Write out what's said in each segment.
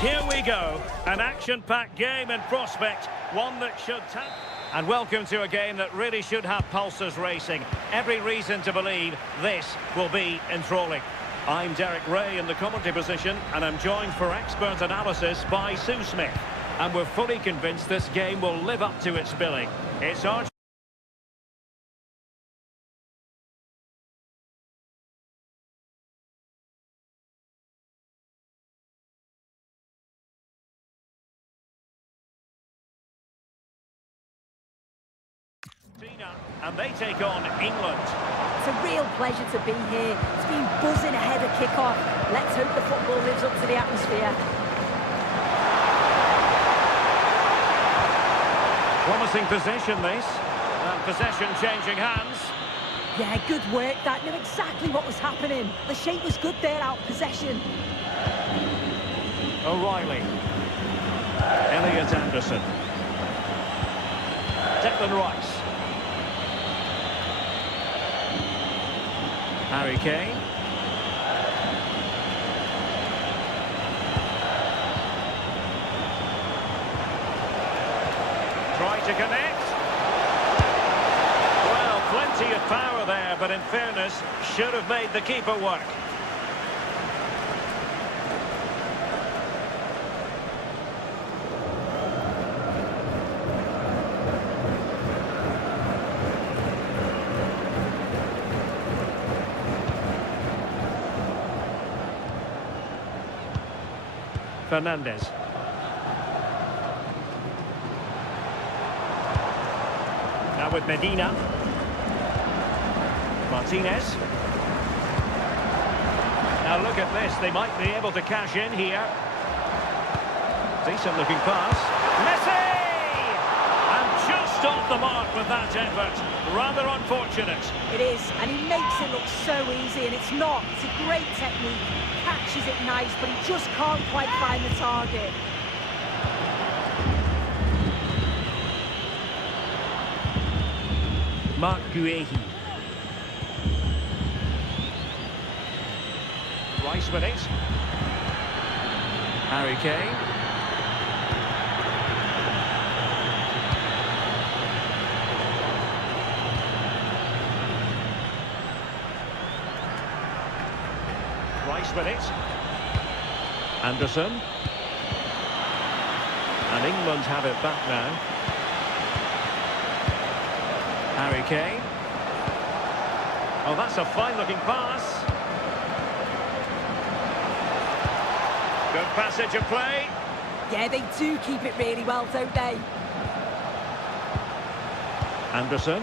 Here we go, an action-packed game in prospect, one that should tap. And welcome to a game that really should have pulses racing. Every reason to believe this will be enthralling. I'm Derek Ray in the commentary position, and I'm joined for expert analysis by Sue Smith. And we're fully convinced this game will live up to its billing. It's Argentina. And they take on England. It's a real pleasure to be here. It's been buzzing ahead of kick-off. Let's hope the football lives up to the atmosphere. Promising possession, this. And possession changing hands. Yeah, good work. That knew exactly what was happening. The shape was good there, out possession. O'Reilly. Elliot Anderson. Declan Rice. Harry Kane. Try to connect. Well, plenty of power there, but in fairness, should have made the keeper work. Fernandez. Now with Medina. Martinez. Now look at this, they might be able to cash in here. Decent looking pass. Messi! And just off the mark with that effort. Rather unfortunate. It is, and he makes it look so easy, and it's not. It's a great technique. Catches it nice, but he just can't quite find the target. Mark Guehi. Rice with it. Harry Kane. Rice with it. Anderson. And England have it back now. Harry Kane. Oh, that's a fine-looking pass. Good passage of play. Yeah, they do keep it really well, don't they? Anderson.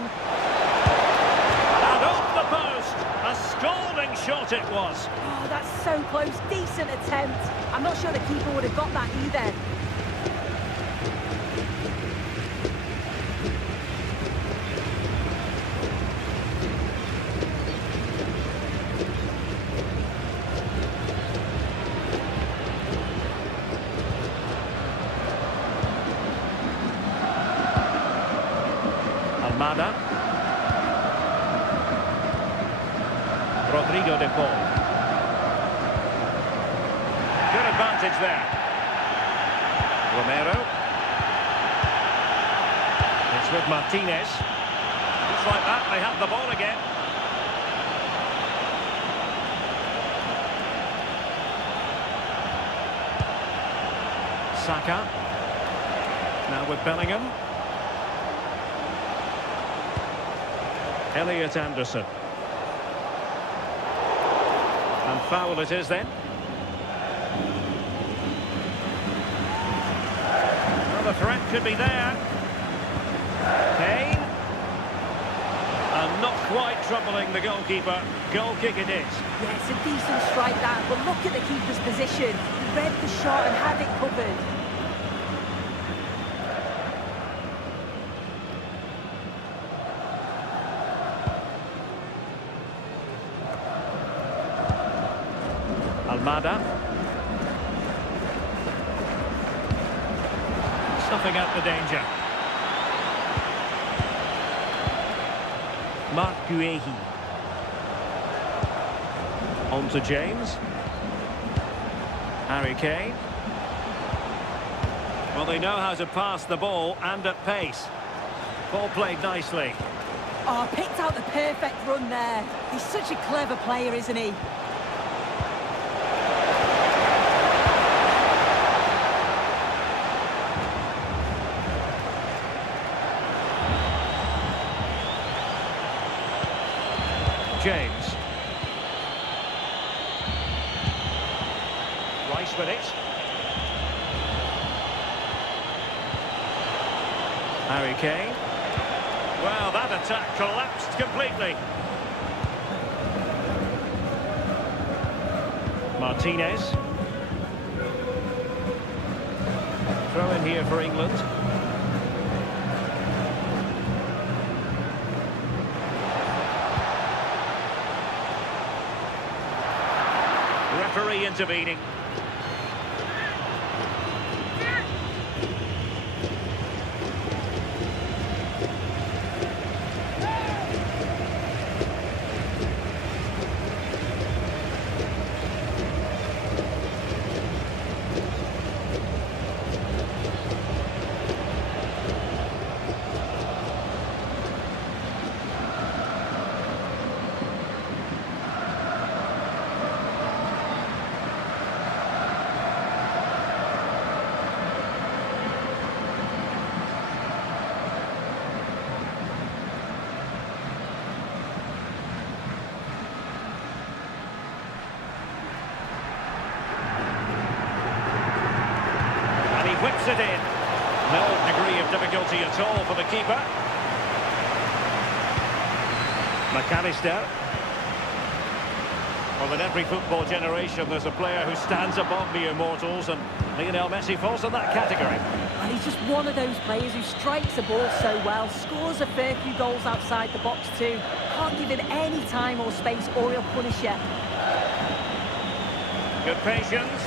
And off the post. A scalding shot it was. Oh, that's so close. Decent attempt. I'm not sure the keeper would have got that either. Almada. Rodrigo de Paul. Good advantage there. Romero. It's with Martinez. Just like that, they have the ball again. Saka. Now with Bellingham. Elliot Anderson. And foul it is then. Well, the threat could be there. Kane. And not quite troubling the goalkeeper. Goal kick it is. Yeah, it's a decent strike that, but look at the keeper's position. He read the shot and had it covered. Almada. Snuffing out the danger. Mark Guehi. On to James. Harry Kane. Well, they know how to pass the ball and at pace. Ball played nicely. Oh, picked out the perfect run there. He's such a clever player, isn't he? James. Rice with it. Harry Kane. Well, that attack collapsed completely. Martinez. Throw in here for England. Referee intervening. Whips it in. No degree of difficulty at all for the keeper. McAllister. Well, in every football generation, there's a player who stands above the immortals, and Lionel Messi falls in that category. And he's just one of those players who strikes the ball so well, scores a fair few goals outside the box too. Can't give him any time or space, or he'll punish you. Good patience.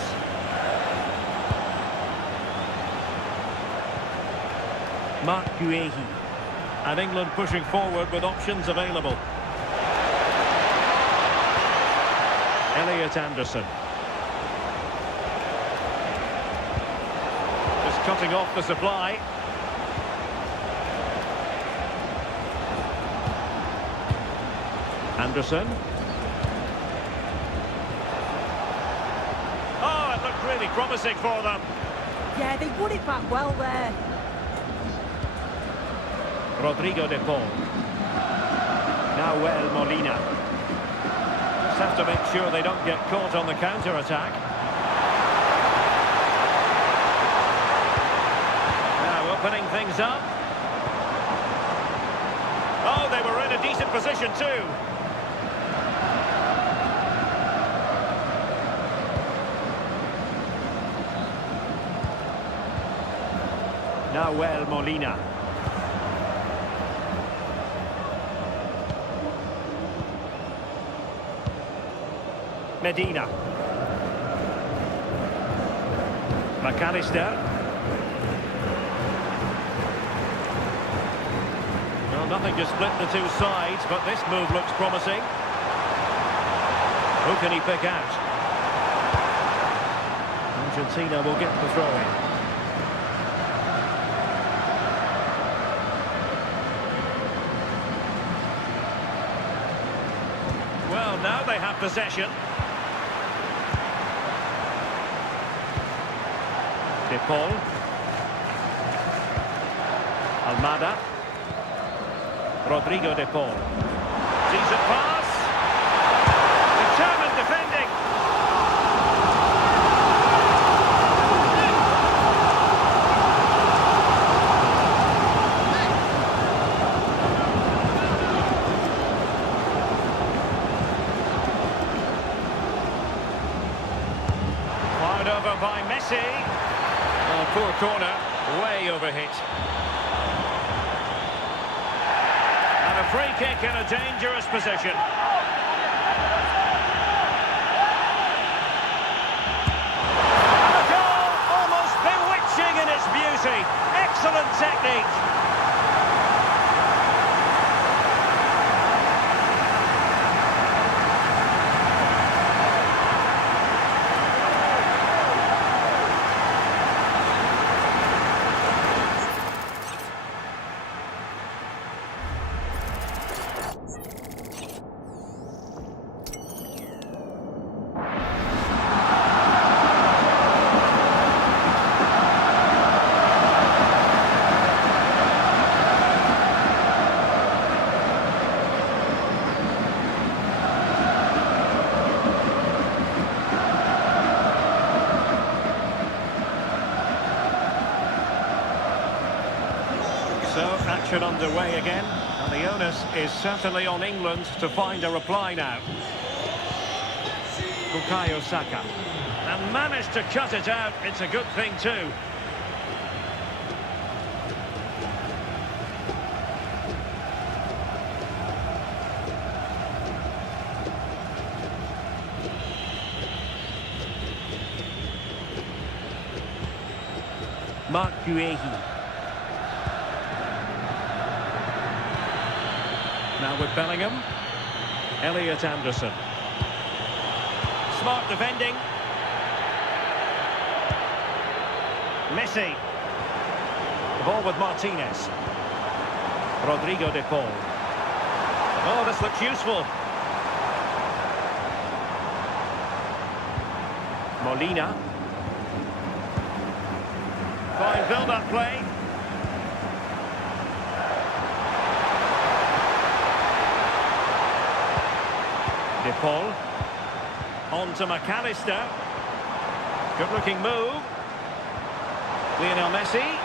Mark Guehi. And England pushing forward with options available. Elliot Anderson. Just cutting off the supply. Anderson. Oh, it looked really promising for them. Yeah, they won it back well there. Rodrigo de Paul. Nahuel Molina. Just have to make sure they don't get caught on the counter-attack. Now opening things up. Oh, they were in a decent position too. Nahuel Molina. Medina. McAllister. Well, nothing to split the two sides, but this move looks promising. Who can he pick out? Argentina will get the throw-in. Well, now they have possession. De Paul. Almada. Rodrigo de Paul. Decent pass. Determined defending. Fired over by Messi. Oh, poor corner, way overhit. And a free kick in a dangerous position. And a goal, almost bewitching in its beauty. Excellent technique. action underway again, and the onus is certainly on England to find a reply now. Bukayo Saka. And managed to cut it out. It's a good thing too. Mark Guehi. Now with Bellingham. Elliot Anderson. Smart defending. Messi. The ball with Martinez. Rodrigo de Paul. Oh, this looks useful. Molina. Fine build-up play. De Paul. On to McAllister. Good-looking move. Lionel Messi.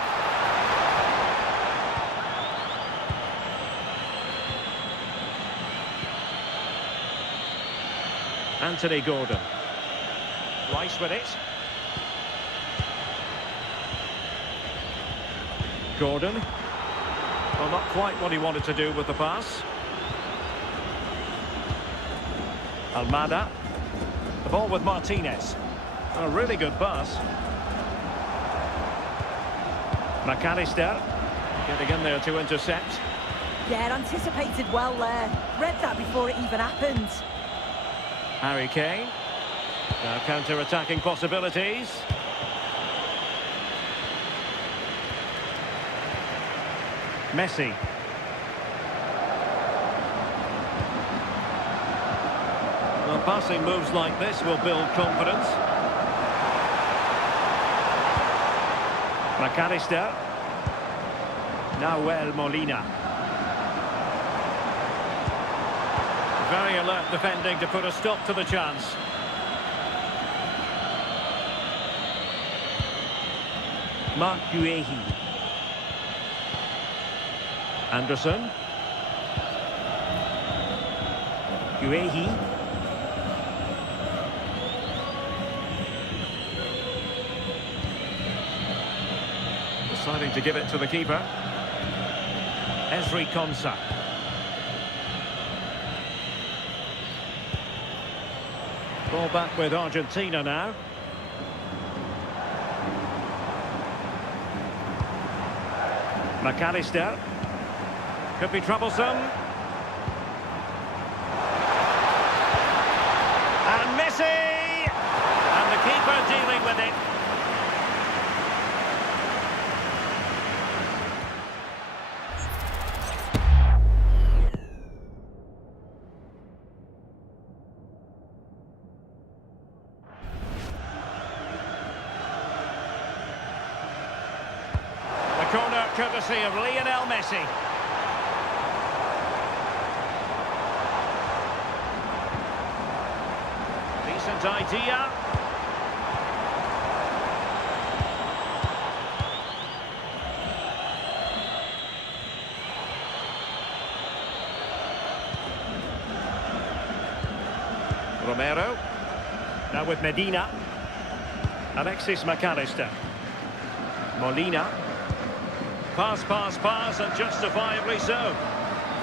Anthony Gordon. Rice with it. Gordon. Well, not quite what he wanted to do with the pass. Almada. The ball with Martinez. A really good pass. McAllister. Getting in there to intercept. Yeah, anticipated well there. Read that before it even happened. Harry Kane. Now counter-attacking possibilities. Messi. Well, passing moves like this will build confidence. McAllister. Nahuel Molina. Very alert defending to put a stop to the chance. Mark Guehi. Anderson. Guehi. Deciding to give it to the keeper. Ezri Konsa. Ball back with Argentina now. McAllister. Could be troublesome. And Messi! And the keeper dealing with it. The corner courtesy of Lionel Messi. Decent idea. Romero. Now with Medina. Alexis McAllister. Molina. Pass, pass, pass, and justifiably so.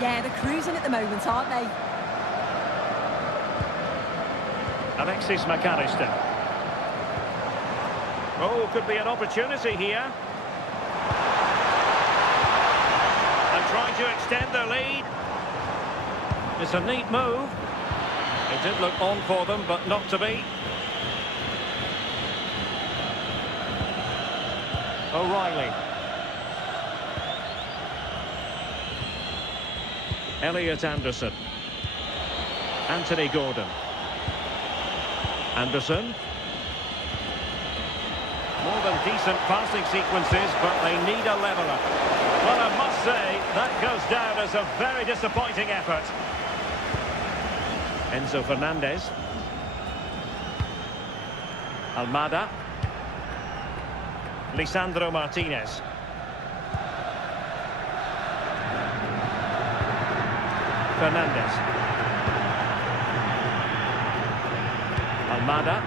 Yeah, they're cruising at the moment, aren't they? Alexis McAllister. Oh, could be an opportunity here. And trying to extend their lead. It's a neat move. It did look on for them, but not to be. O'Reilly. Elliot Anderson. Anthony Gordon. Anderson. More than decent passing sequences, but they need a leveller. Well, I must say, that goes down as a very disappointing effort. Enzo Fernandez. Almada. Lisandro Martinez. Fernandez. Almada.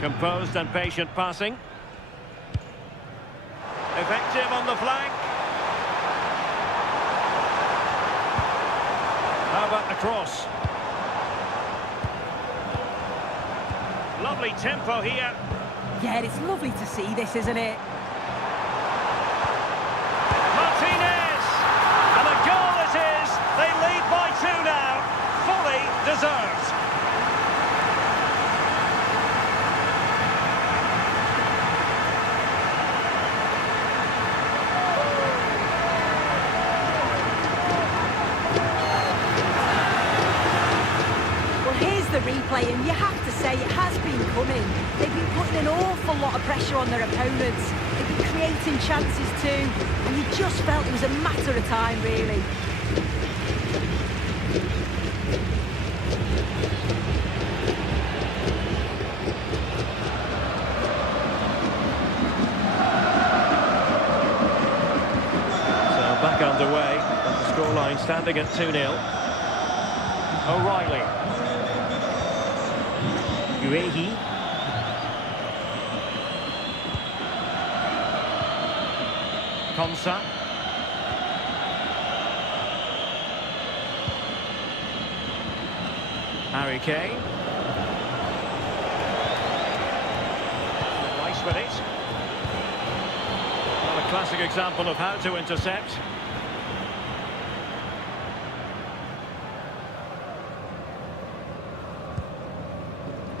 Composed and patient passing. Effective on the flank. How about the cross? Lovely tempo here. Yeah, it's lovely to see this, isn't it? Martinez! And a goal it is! They lead by 2 now. Fully deserved. The replay, and you have to say it has been coming. They've been putting an awful lot of pressure on their opponents. They've been creating chances too, and you just felt it was a matter of time, really. So back underway, the scoreline standing at 2-0. O'Reilly. Uehi. Konsa. Harry Kane. Rice with it. Well, a classic example of how to intercept.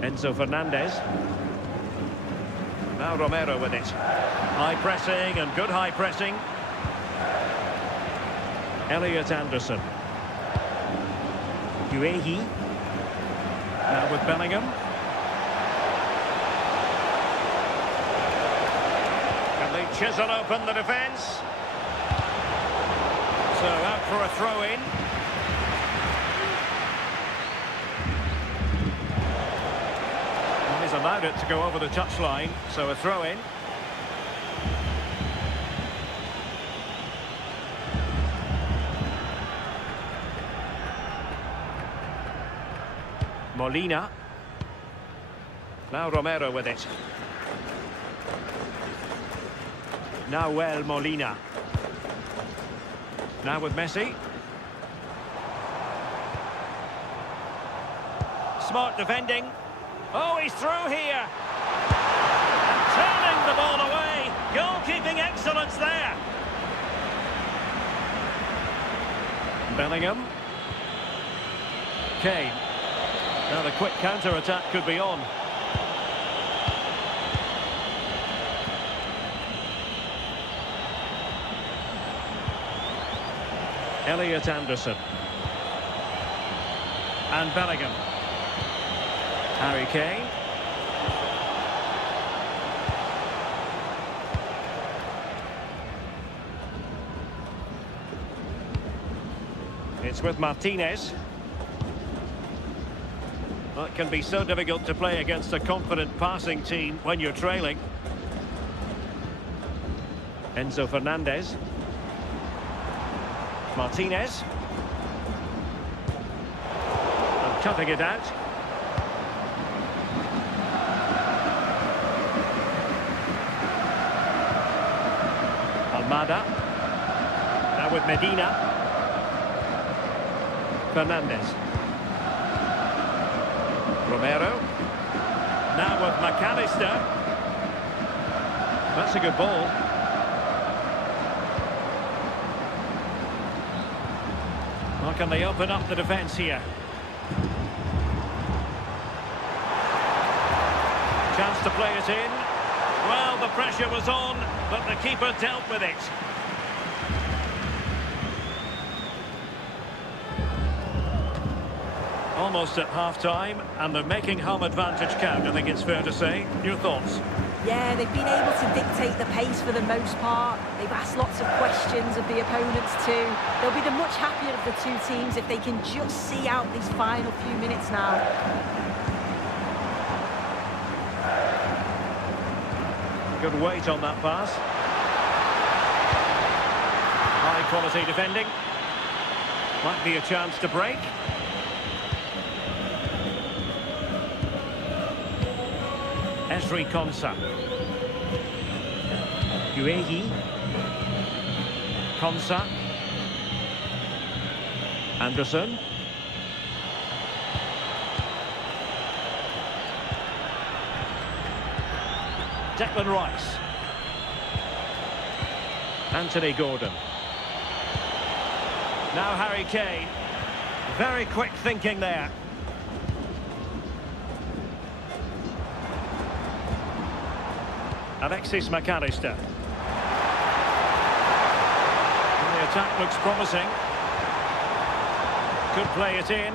Enzo Fernandez. Now Romero with it. High pressing and good high pressing. Elliot Anderson. Uehi. Now with Bellingham. And they chisel open the defence. So out for a throw-in. He's allowed it to go over the touchline, so a throw-in. Molina. Now Romero with it. Nahuel Molina. Now with Messi. Smart defending. Oh, he's through here. And turning the ball away. Goalkeeping excellence there. Bellingham. Kane. Now the quick counter-attack could be on. Elliot Anderson. And Bellingham. Harry Kane. It's with Martinez. Well, it can be so difficult to play against a confident passing team when you're trailing. Enzo Fernandez. Martinez. And cutting it out. Almada. Now with Medina. Fernandez. Romero. Now with McAllister. That's a good ball. Well, can they open up the defence here? Chance to play it in. Well, the pressure was on, but the keeper dealt with it. Almost at half-time, and they're making home advantage count, I think it's fair to say. Your thoughts? Yeah, they've been able to dictate the pace for the most part. They've asked lots of questions of the opponents too. They'll be the much happier of the two teams if they can just see out these final few minutes now. Good weight on that pass. High quality defending. Might be a chance to break. Esri Konsa. Guehi. Konsa. Anderson. Declan Rice. Anthony Gordon. Now Harry Kane. Very quick thinking there. Alexis McAllister. And the attack looks promising. Could play it in.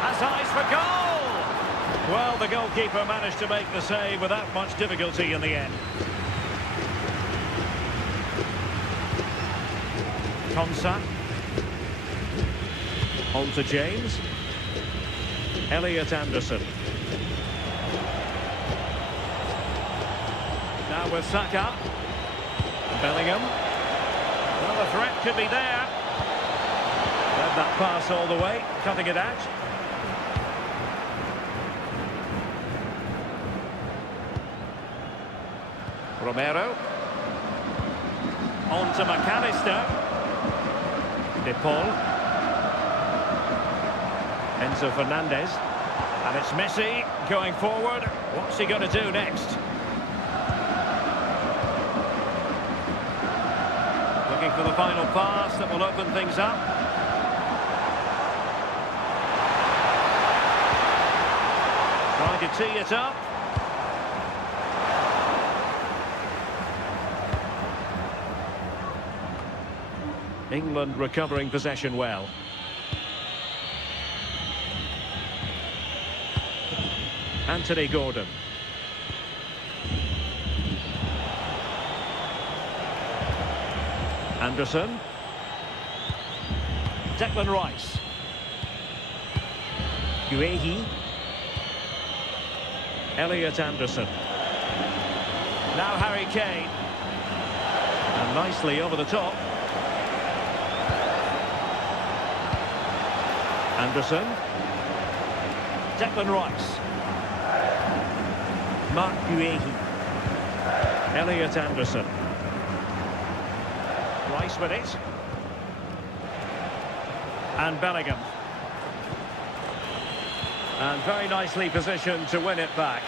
Has eyes for goal! Well, the goalkeeper managed to make the save without much difficulty in the end. Konsa. On to James. Elliot Anderson. Now with Saka. Bellingham. Well, the threat could be there. Led that pass all the way, cutting it out. Romero. On to McAllister. De Paul. Enzo Fernandez. And it's Messi going forward. What's he going to do next? Looking for the final pass that will open things up. Trying to tee it up. England recovering possession well. Anthony Gordon. Anderson. Declan Rice. Guehi. Elliot Anderson. Now Harry Kane. And nicely over the top. Anderson. Declan Rice. Mark Guehi. Elliot Anderson. Rice with it. And Bellingham. And very nicely positioned to win it back.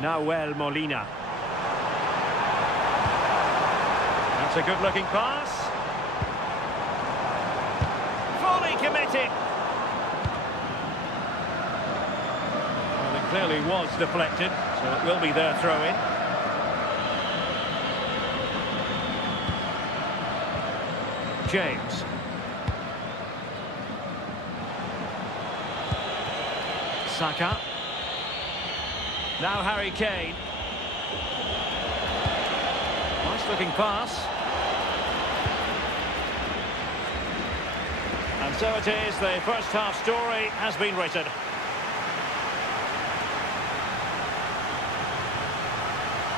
Nahuel Molina. That's a good-looking pass. Fully committed. Well, it clearly was deflected, so it will be their throw-in. James. Saka. Now Harry Kane. Nice looking pass. And so it is, the first half story has been written.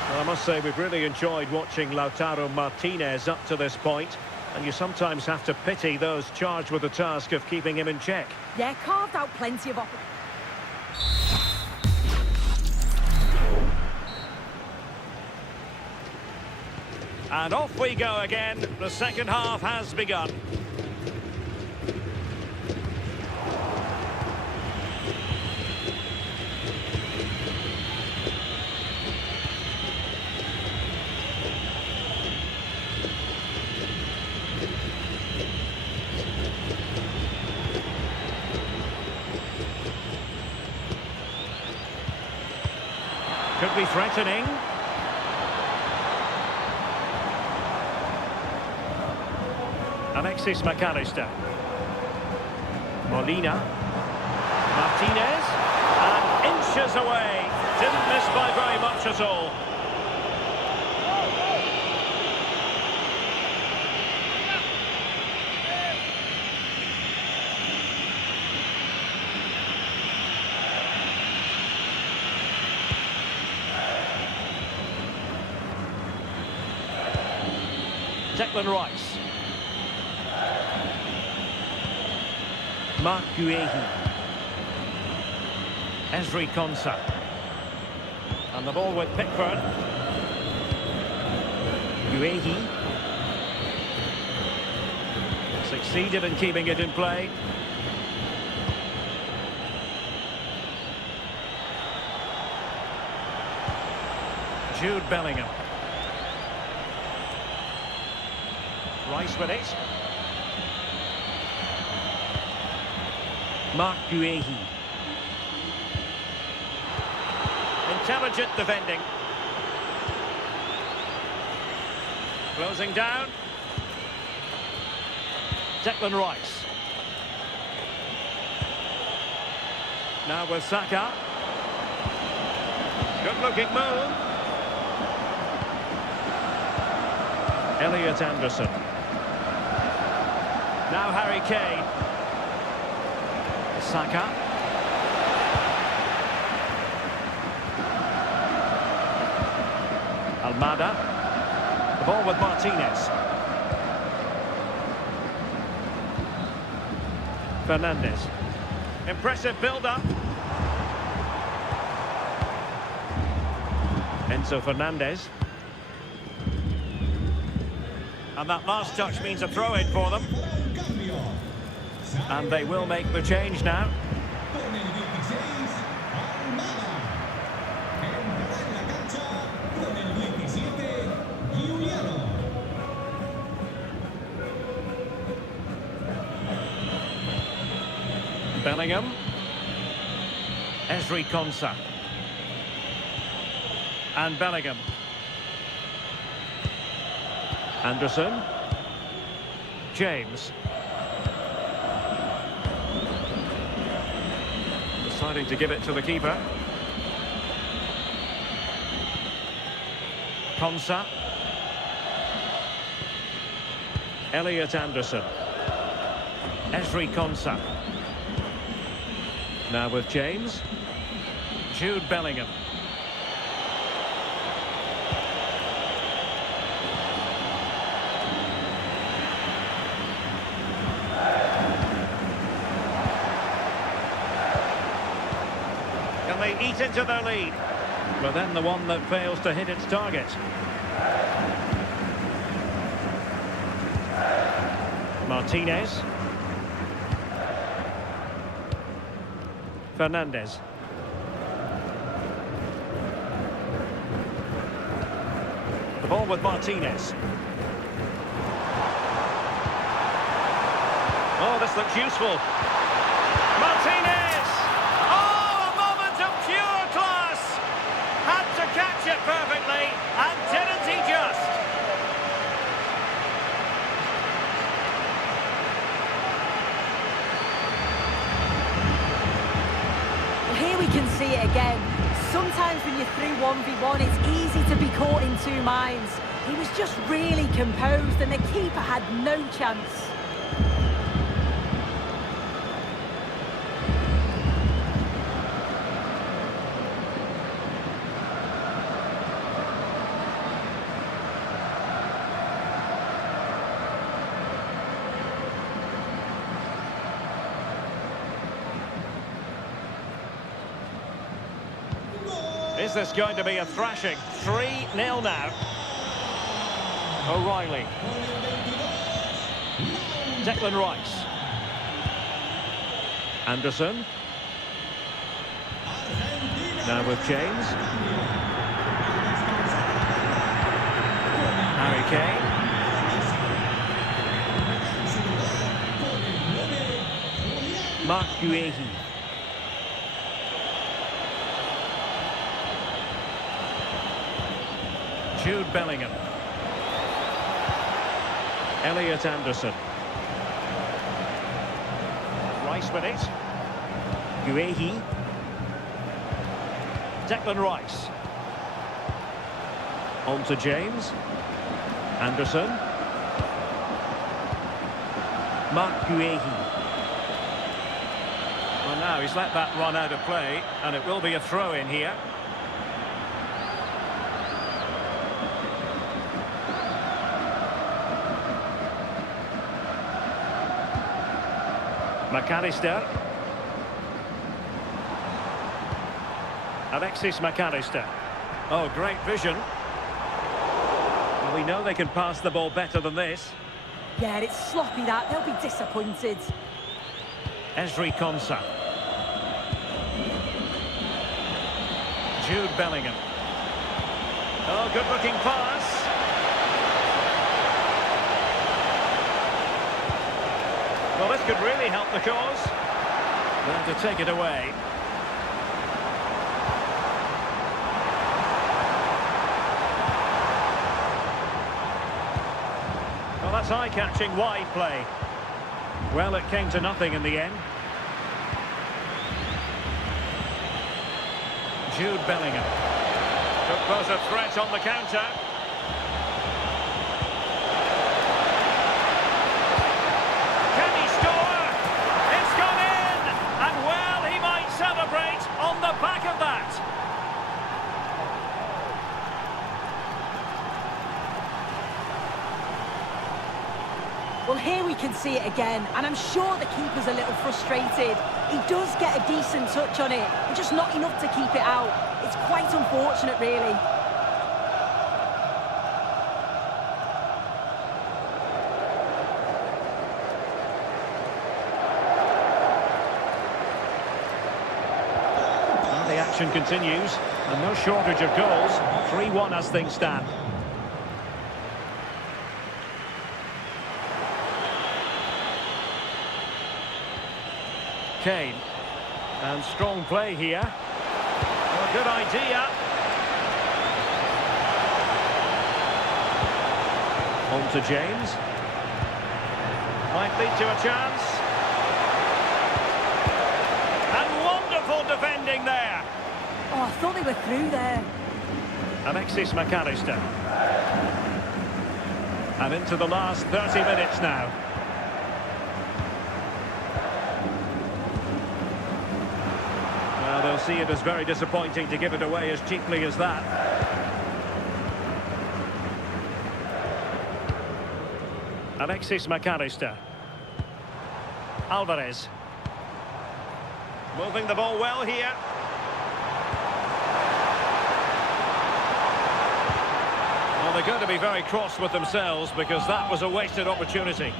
Well, I must say we've really enjoyed watching Lautaro Martinez up to this point. And you sometimes have to pity those charged with the task of keeping him in check. Yeah, carved out plenty of opportunities. And off we go again. The second half has begun. Could be threatening. Alexis McAllister. Molina. Martinez. And inches away. Didn't miss by very much at all. Declan Rice. Marc Guehi. Ezri Konsa. And the ball with Pickford. Guehi. Succeeded in keeping it in play. Jude Bellingham. Rice with it. Marc Guehi. Intelligent defending. Closing down. Declan Rice. Now with Saka. Good looking move. Elliot Anderson. Now Harry Kane. Saka. Almada. The ball with Martinez. Fernandes. Impressive build-up. Enzo Fernandez. And that last touch means a throw-in for them. And they will make the change now. Bellingham. Ezri Konsa. And Bellingham. Anderson. James. Deciding to give it to the keeper. Konsa. Elliot Anderson. Ezri Konsa. Now with James. Jude Bellingham. Can they eat into their lead? But then the one that fails to hit its target. Martinez. Fernandes. The ball with Martinez. Oh, this looks useful. Martinez! Oh, a moment of pure class! Had to catch it perfectly, and didn't he just? Here we can see it again. Sometimes when you're through 1v1, it's easy to be caught in two minds. He was just really composed and the keeper had no chance. Is this going to be a thrashing? 3-0 now. O'Reilly. Declan Rice. Anderson. Now with James. Harry Kane. Marc Guehi. Jude Bellingham. Elliot Anderson. Rice with it. Guehi. Declan Rice. On to James. Anderson. Marc Guehi. Well, now he's let that run out of play, and it will be a throw-in here. McAllister. Alexis McAllister. Oh, great vision. Well, we know they can pass the ball better than this. Yeah, it's sloppy that. They'll be disappointed. Esri Konsa. Jude Bellingham. Oh, good-looking pass. Well, this could really help the cause. There to take it away. Well, that's eye-catching wide play. Well, it came to nothing in the end. Jude Bellingham. Could pose a threat on the counter. Can he score? It's gone in! And well, he might celebrate on the back of that. Well, here we can see it again, and I'm sure the keeper's a little frustrated. He does get a decent touch on it, but just not enough to keep it out. It's quite unfortunate, really. Well, the action continues, and no shortage of goals. 3-1 as things stand. Kane. And strong play here. Oh, good idea. On to James. Might lead to a chance. And wonderful defending there. Oh, I thought they were through there. Alexis McAllister. And into the last 30 minutes now. Well, they'll see it as very disappointing to give it away as cheaply as that. Alexis McAllister. Alvarez. Moving the ball well here. Well, they're going to be very cross with themselves because that was a wasted opportunity.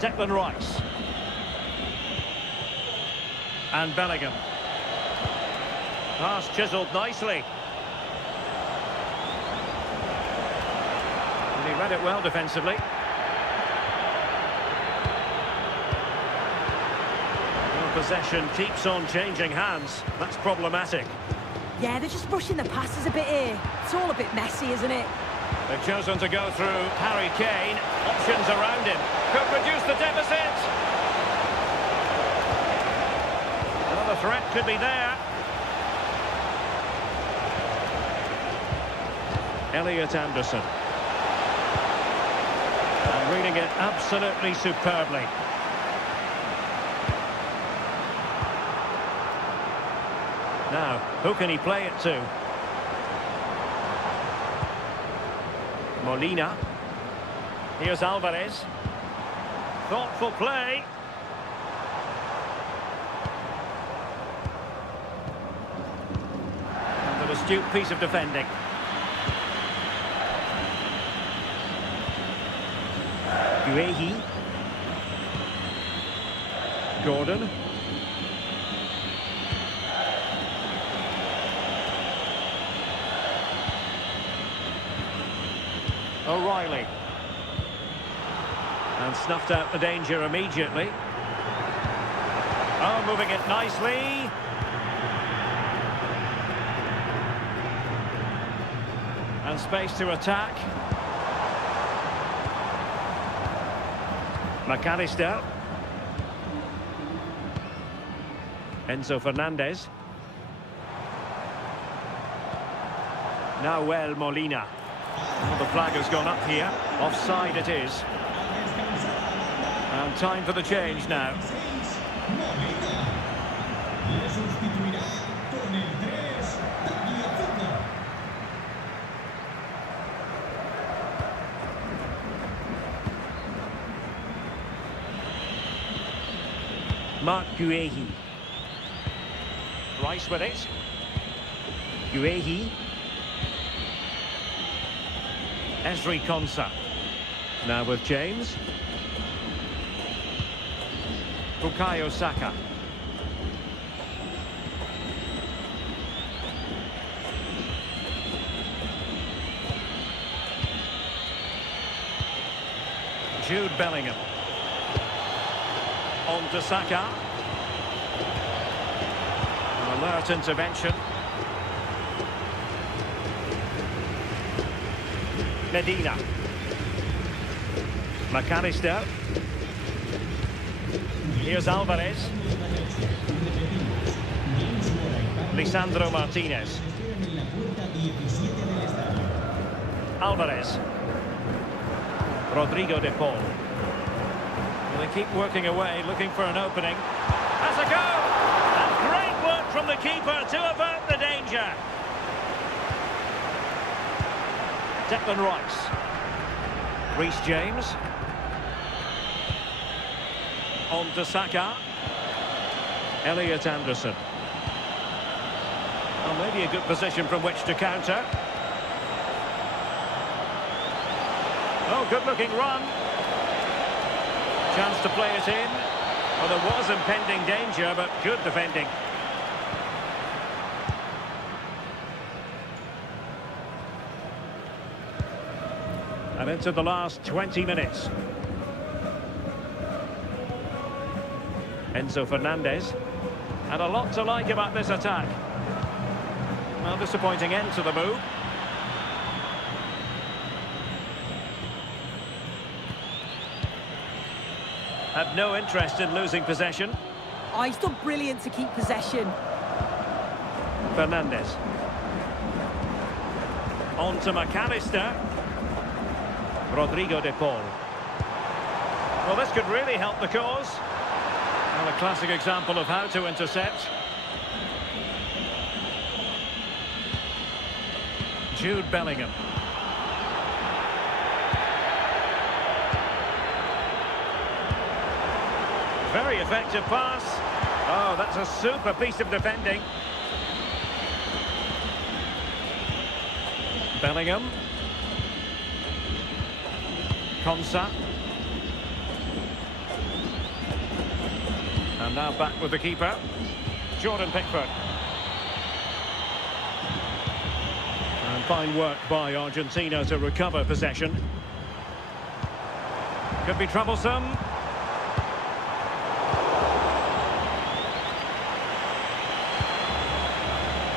Declan Rice. And Bellingham. Pass chiselled nicely. And he read it well defensively. Well, possession keeps on changing hands. That's problematic. Yeah, they're just pushing the passes a bit here. It's all a bit messy, isn't it? They've chosen to go through Harry Kane. Options around him. Could reduce the deficit. Well, the threat could be there. Elliot Anderson. And reading it absolutely superbly. Now, who can he play it to? Molina. Here's Alvarez. Thoughtful play. And an astute piece of defending. Guehi. Gordon. O'Reilly. And snuffed out the danger immediately. Oh, moving it nicely. And space to attack. McAllister. Enzo Fernandez. Now Molina. Well, the flag has gone up here. Offside it is. And time for the change now. Mark Guehi. Rice with it. Guehi. Esri Konsa. Now with James. Bukayo Saka. Jude Bellingham. On to Saka. An alert intervention. Medina. McAllister. Here's Alvarez. Lisandro Martinez. Alvarez. Rodrigo de Paul. Well, they keep working away, looking for an opening. Has a go! And great work from the keeper to avert the danger. Declan Rice. Reece James. On to Saka. Elliot Anderson. Well, maybe a good position from which to counter. Oh, good-looking run. Chance to play it in. Well, there was impending danger, but good defending. And into the last 20 minutes. Enzo Fernandez. And a lot to like about this attack. Well, disappointing end to the move. Have no interest in losing possession. Oh, he's done brilliant to keep possession. Fernandez. On to McAllister. Rodrigo de Paul. Well, this could really help the cause. Well, a classic example of how to intercept. Jude Bellingham. Very effective pass. Oh, that's a super piece of defending. Bellingham. Konsa. And now back with the keeper. Jordan Pickford. And fine work by Argentina to recover possession. Could be troublesome.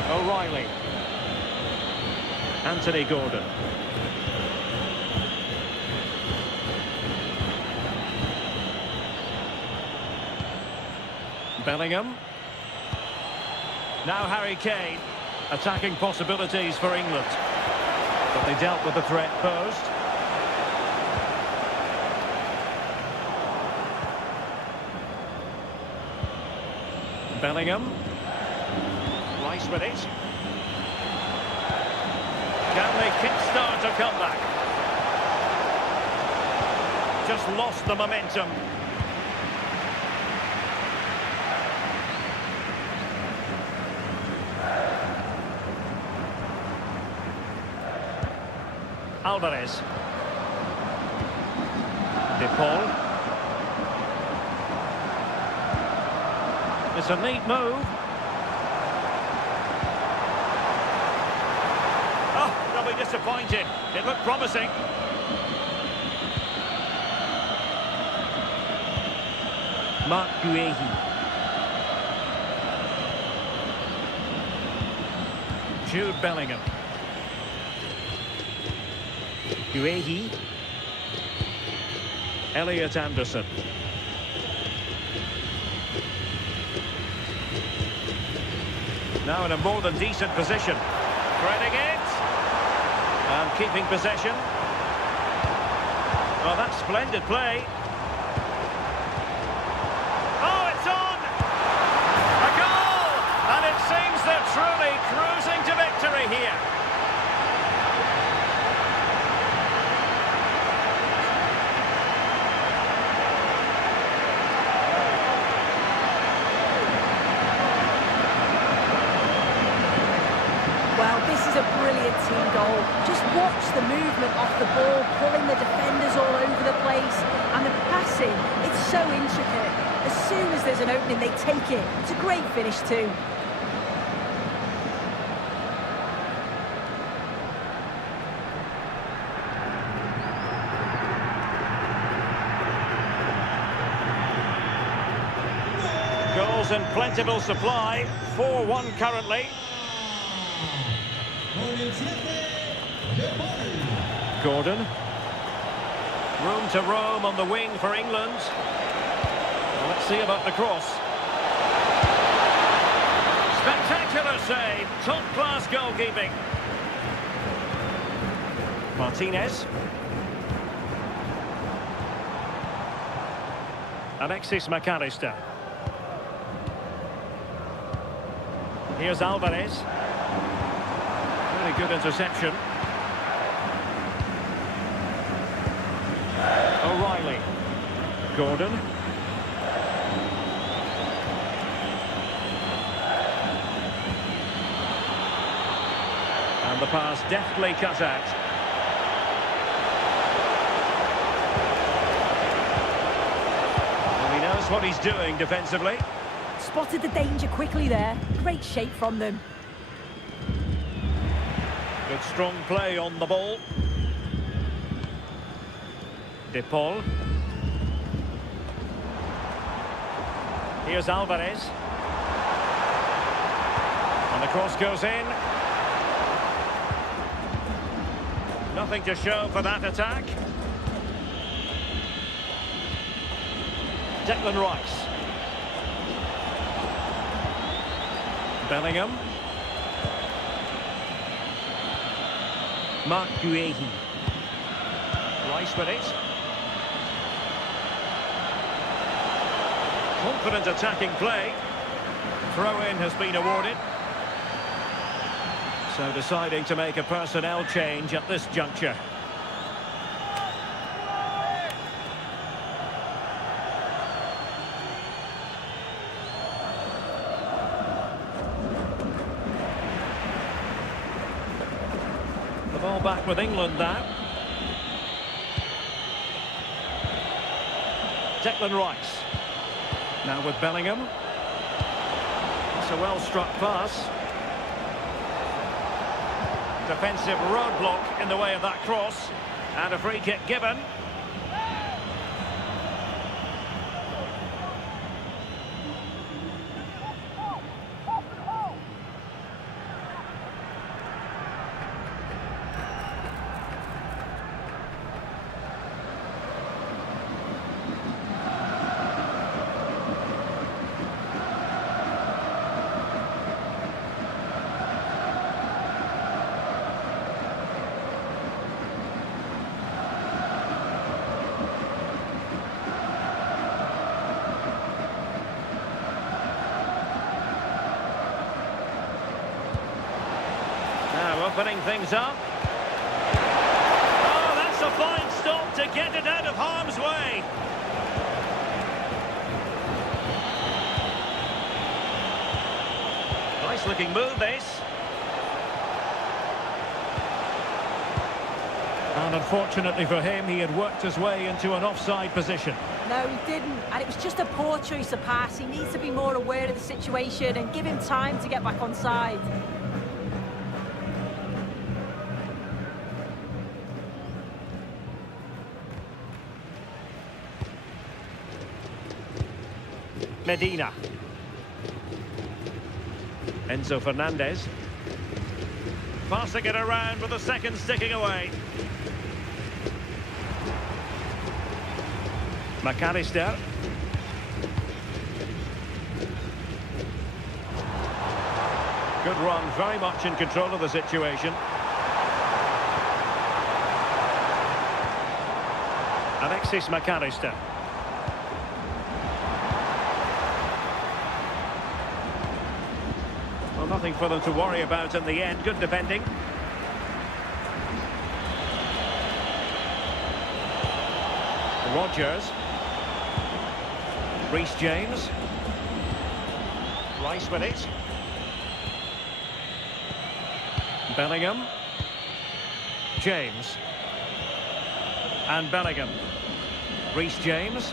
O'Reilly. Anthony Gordon. Bellingham. Now Harry Kane. Attacking possibilities for England. But they dealt with the threat posed. Bellingham. Rice with it. Can they kickstart a comeback? Just lost the momentum. Alvarez. De Paul. It's a neat move. Oh, they'll be disappointed. It looked promising. Mark Guehi. Jude Bellingham. Guehi. Elliot Anderson. Now in a more than decent position. Threading it. And keeping possession. Well, that's splendid play. team goal. Just watch the movement off the ball, pulling the defenders all over the place. And the passing, it's so intricate. As soon as there's an opening, they take it. It's a great finish too. Goals in plentiful supply, 4-1 currently. Gordon. Room to roam on the wing for England. Let's see about the cross. Spectacular save, top-class goalkeeping. Martinez. Alexis McAllister. Here's Alvarez. Really good interception. O'Reilly. Gordon. And the pass deftly cut out. And he knows what he's doing defensively. Spotted the danger quickly there. Great shape from them. Good strong play on the ball. De Paul. Here's Alvarez. And the cross goes in. Nothing to show for that attack. Declan Rice. Bellingham. Mark Guehi. Rice with it. Confident attacking play. Throw-in has been awarded. So deciding to make a personnel change at this juncture. The ball back with England now. Declan Rice. Now with Bellingham. It's a well-struck pass. Defensive roadblock in the way of that cross. And a free kick given. Now opening things up. Oh, that's a fine stop to get it out of harm's way. Nice looking move, this. And unfortunately for him, he had worked his way into an offside position. No, he didn't. And it was just a poor choice of pass. He needs to be more aware of the situation and give him time to get back on side. Medina. Enzo Fernandez. Passing it around with a second sticking away. McAllister. Good run, very much in control of the situation. Alexis McAllister. Well, nothing for them to worry about in the end. Good defending. Rodgers. Reece James. Rice with it. Bellingham. James. And Bellingham. Reece James.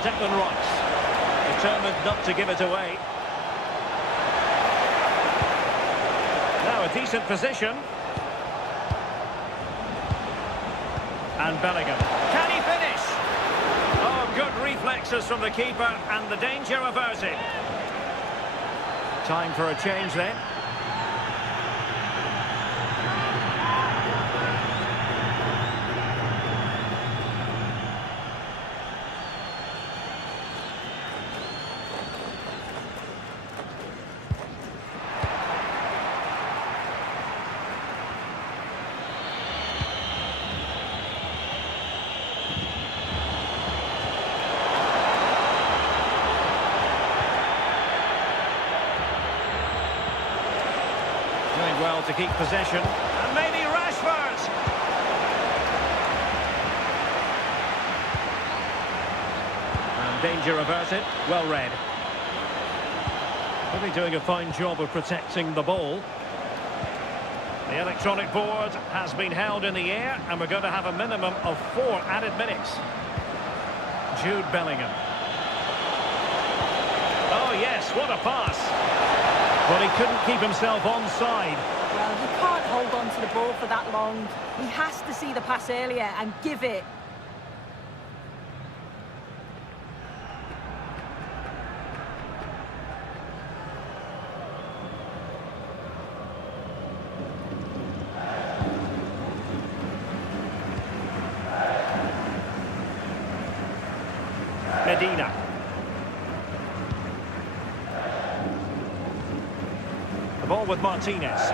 Declan Rice. Determined not to give it away. Now a decent position. And Bellingham. Can he finish? Oh, good reflexes from the keeper and the danger averted. Time for a change then. Doing well to keep possession. And maybe Rashford! And danger averted. Well read. Really doing a fine job of protecting the ball. The electronic board has been held in the air, and we're going to have a minimum of 4 added minutes. Jude Bellingham. Oh yes, what a pass! Well, he couldn't keep himself onside. Well, you can't hold on to the ball for that long. He has to see the pass earlier and give it. Medina. The ball with Martinez.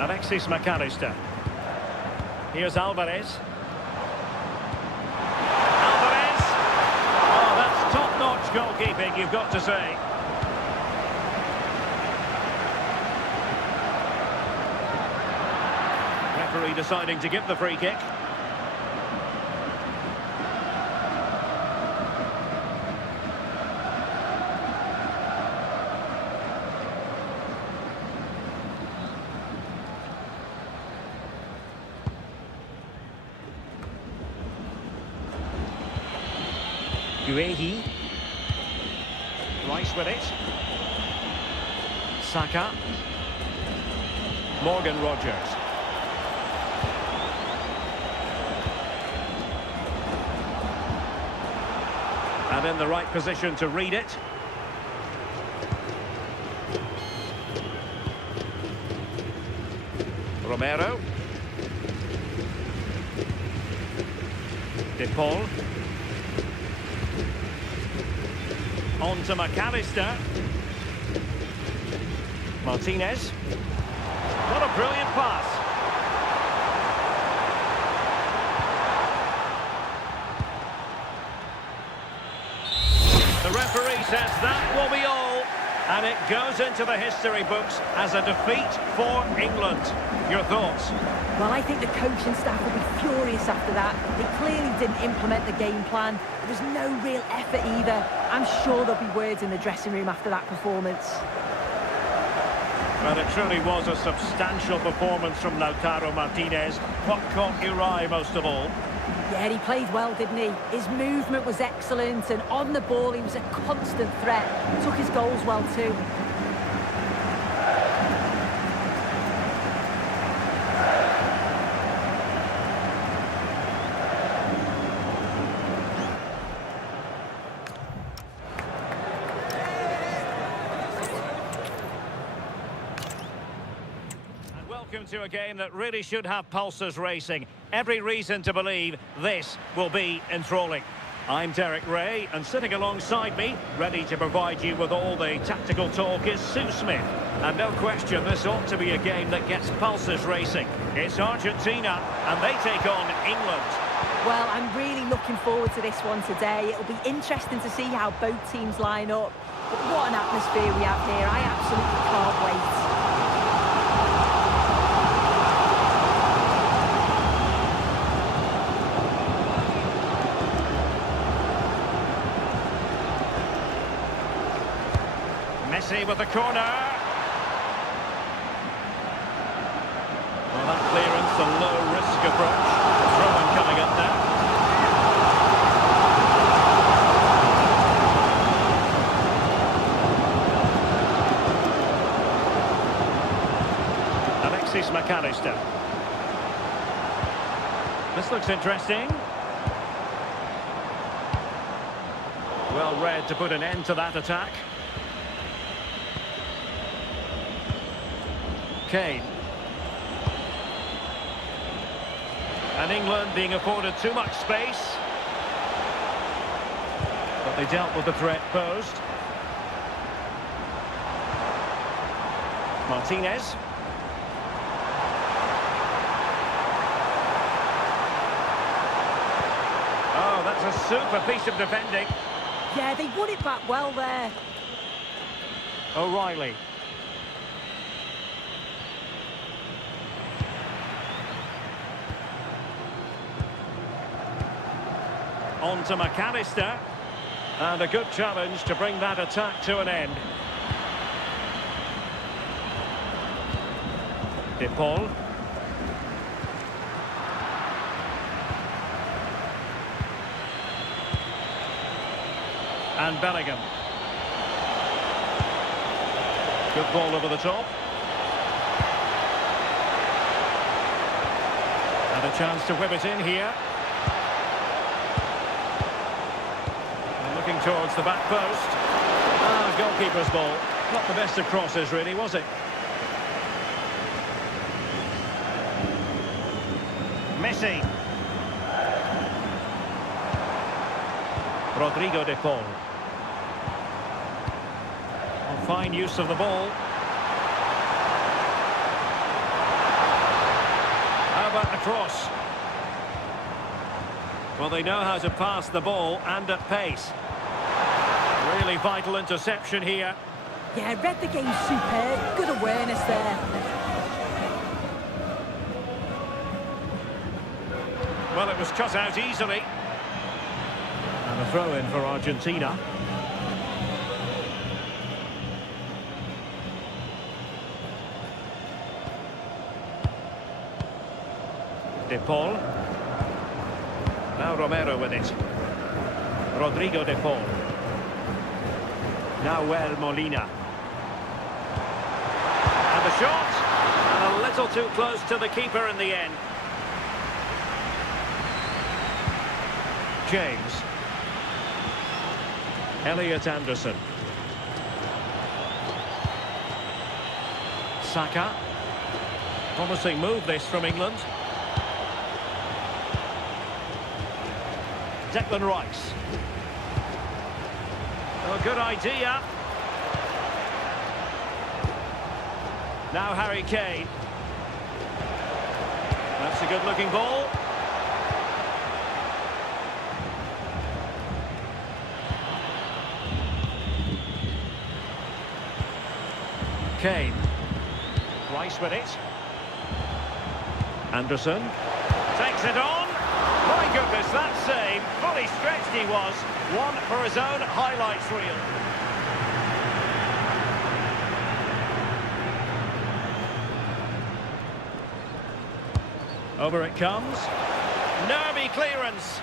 Alexis McAllister. Here's Alvarez. Alvarez! Oh, that's top-notch goalkeeping, you've got to say. Referee deciding to give the free kick. Guehi. Rice with it. Saka. Morgan Rogers. And in the right position to read it. Romero. De Paul. On to McAllister. Martinez. What a brilliant pass. The referee says that will be all. And it goes into the history books as a defeat for England. Your thoughts? Well, I think the coaching staff will be furious after that. They clearly didn't implement the game plan. There was no real effort either. I'm sure there'll be words in the dressing room after that performance. Well, it truly was a substantial performance from Lautaro Martinez. What caught your eye most of all? Yeah, he played well, didn't he? His movement was excellent, and on the ball he was a constant threat. Took his goals well too. Welcome to a game that really should have pulses racing. Every reason to believe this will be enthralling. I'm Derek Ray, and sitting alongside me, ready to provide you with all the tactical talk, is Sue Smith. And no question, this ought to be a game that gets pulses racing. It's Argentina, and they take on England. Well, I'm really looking forward to this one today. It'll be interesting to see how both teams line up. But what an atmosphere we have here. I absolutely can't wait. Messi with the corner. Well, that clearance, a low-risk approach. Throw-in coming up now. Alexis McAllister. This looks interesting. Well read to put an end to that attack. Kane. And England being afforded too much space. But they dealt with the threat posed. Martinez. Oh, that's a super piece of defending. Yeah, they won it back well there. O'Reilly. On to McAllister. And a good challenge to bring that attack to an end. De Paul. And Bellingham. Good ball over the top. And a chance to whip it in here. And looking towards the back post. Ah, goalkeeper's ball. Not the best of crosses, really, was it? Messi. Rodrigo de Paul. Fine use of the ball. How about the cross? Well, they know how to pass the ball and at pace. Really vital interception here. Yeah, read the game superb. Good awareness there. Well, it was cut out easily. And a throw-in for Argentina. De Paul. Now Romero with it. Rodrigo de Paul. Now Molina. And the shot. And a little too close to the keeper in the end. James. Elliot Anderson. Saka. Promising move this from England. Declan Rice. Oh, good idea. Now Harry Kane. That's a good-looking ball. Kane. Rice with it. Anderson. Takes it on. My goodness, that save. Fully stretched he was. One for his own highlights reel. Over it comes. Nervy clearance.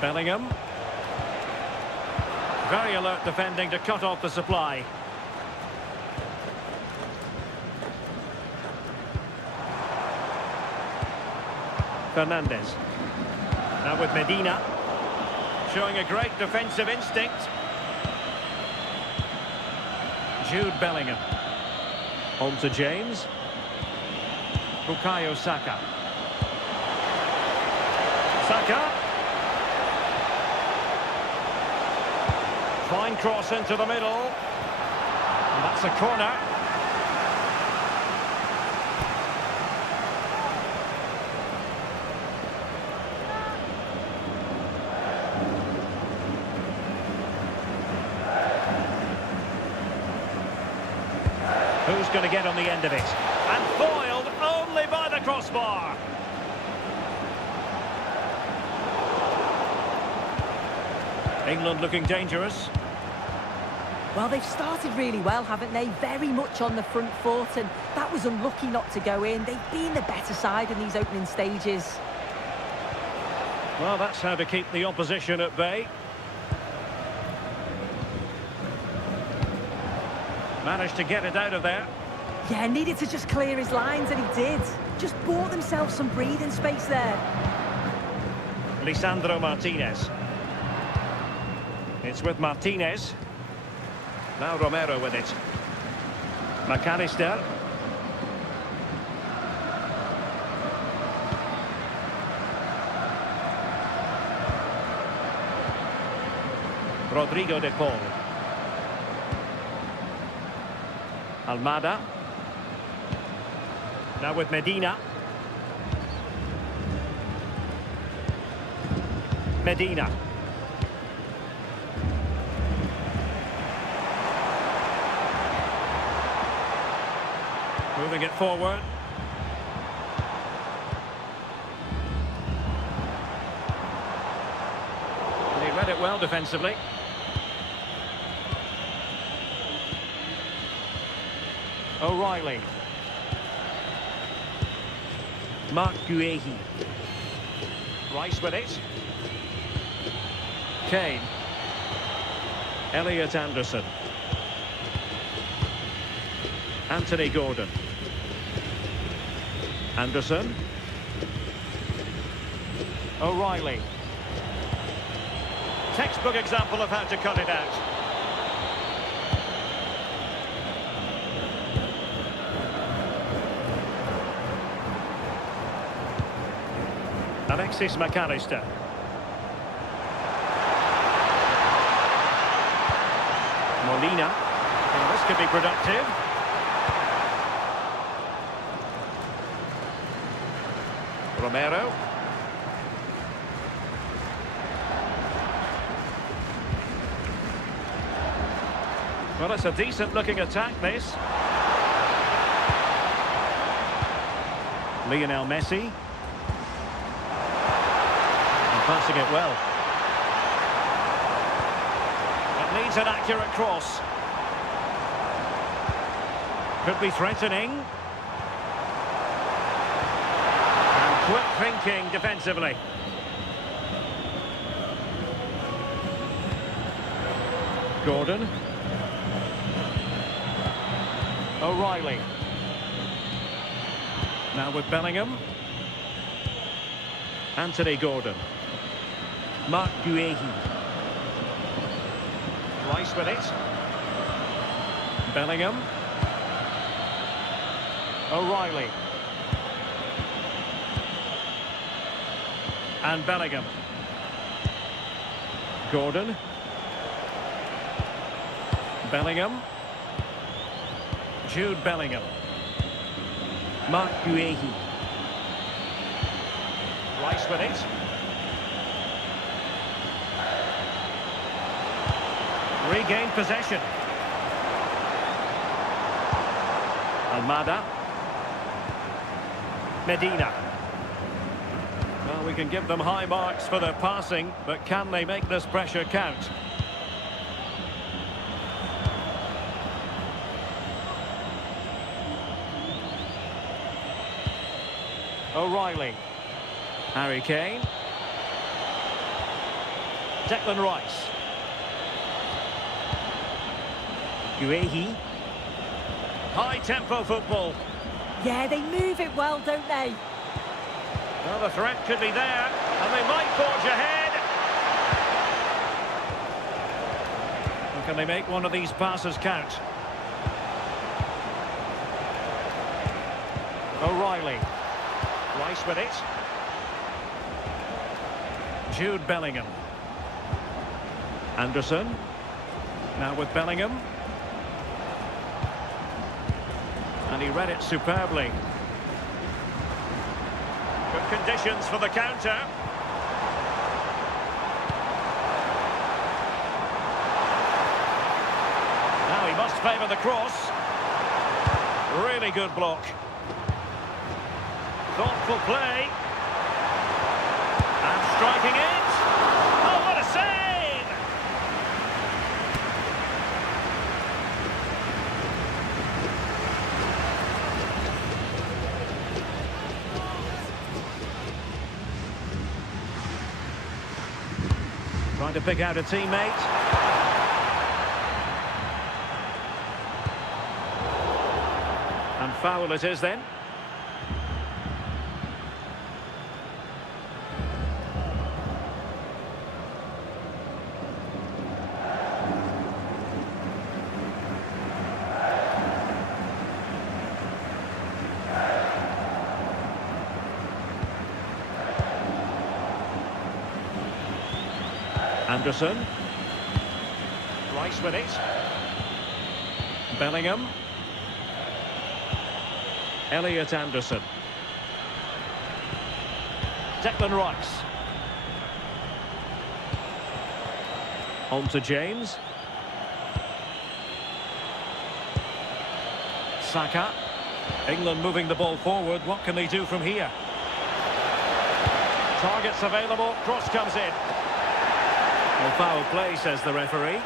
Bellingham. Very alert defending to cut off the supply. Fernandez. Now with Medina. Showing a great defensive instinct. Jude Bellingham. On to James. Bukayo Saka. Saka. Fine cross into the middle. And that's a corner. Who's going to get on the end of it? And foiled only by the crossbar. England looking dangerous. Well, they've started really well, haven't they? Very much on the front foot, and that was unlucky not to go in. They've been the better side in these opening stages. Well, that's how to keep the opposition at bay. Managed to get it out of there. Yeah, needed to just clear his lines, and he did. Just bought themselves some breathing space there. Lisandro Martinez. It's with Martinez. Now Romero with it. McAllister. Rodrigo de Paul. Almada. Now with Medina. Medina. Moving it forward. And he read it well defensively. O'Reilly. Mark Guehi. Rice with it. Kane. Elliot Anderson. Anthony Gordon. Anderson. O'Reilly. Textbook example of how to cut it out. Alexis McAllister. Molina. Well, this could be productive. Romero. Well, it's a decent looking attack, this. Lionel Messi. And passing it well. It needs an accurate cross. Could be threatening. Quick thinking defensively. Gordon. O'Reilly. Now with Bellingham. Anthony Gordon. Mark Guehi. Rice with it. Bellingham. O'Reilly. And Bellingham. Gordon. Bellingham. Jude Bellingham. Mark Guehi. Rice with it. Regained possession. Almada. Medina. Well, we can give them high marks for their passing, but can they make this pressure count? O'Reilly. Harry Kane. Declan Rice. Guehi. High-tempo football. Yeah, they move it well, don't they? Well, the threat could be there, and they might forge ahead. And can they make one of these passes count? O'Reilly. Rice with it. Jude Bellingham. Anderson. Now with Bellingham. And he read it superbly. Good conditions for the counter. Now he must favour the cross. Really good block. Thoughtful play. And striking it. Oh, what a save! Trying to pick out a teammate. And foul it is then. Anderson. Rice with it. Bellingham. Elliot Anderson. Declan Rice. On to James. Saka. England moving the ball forward. What can they do from here? Targets available. Cross comes in. Well, foul play, says the referee.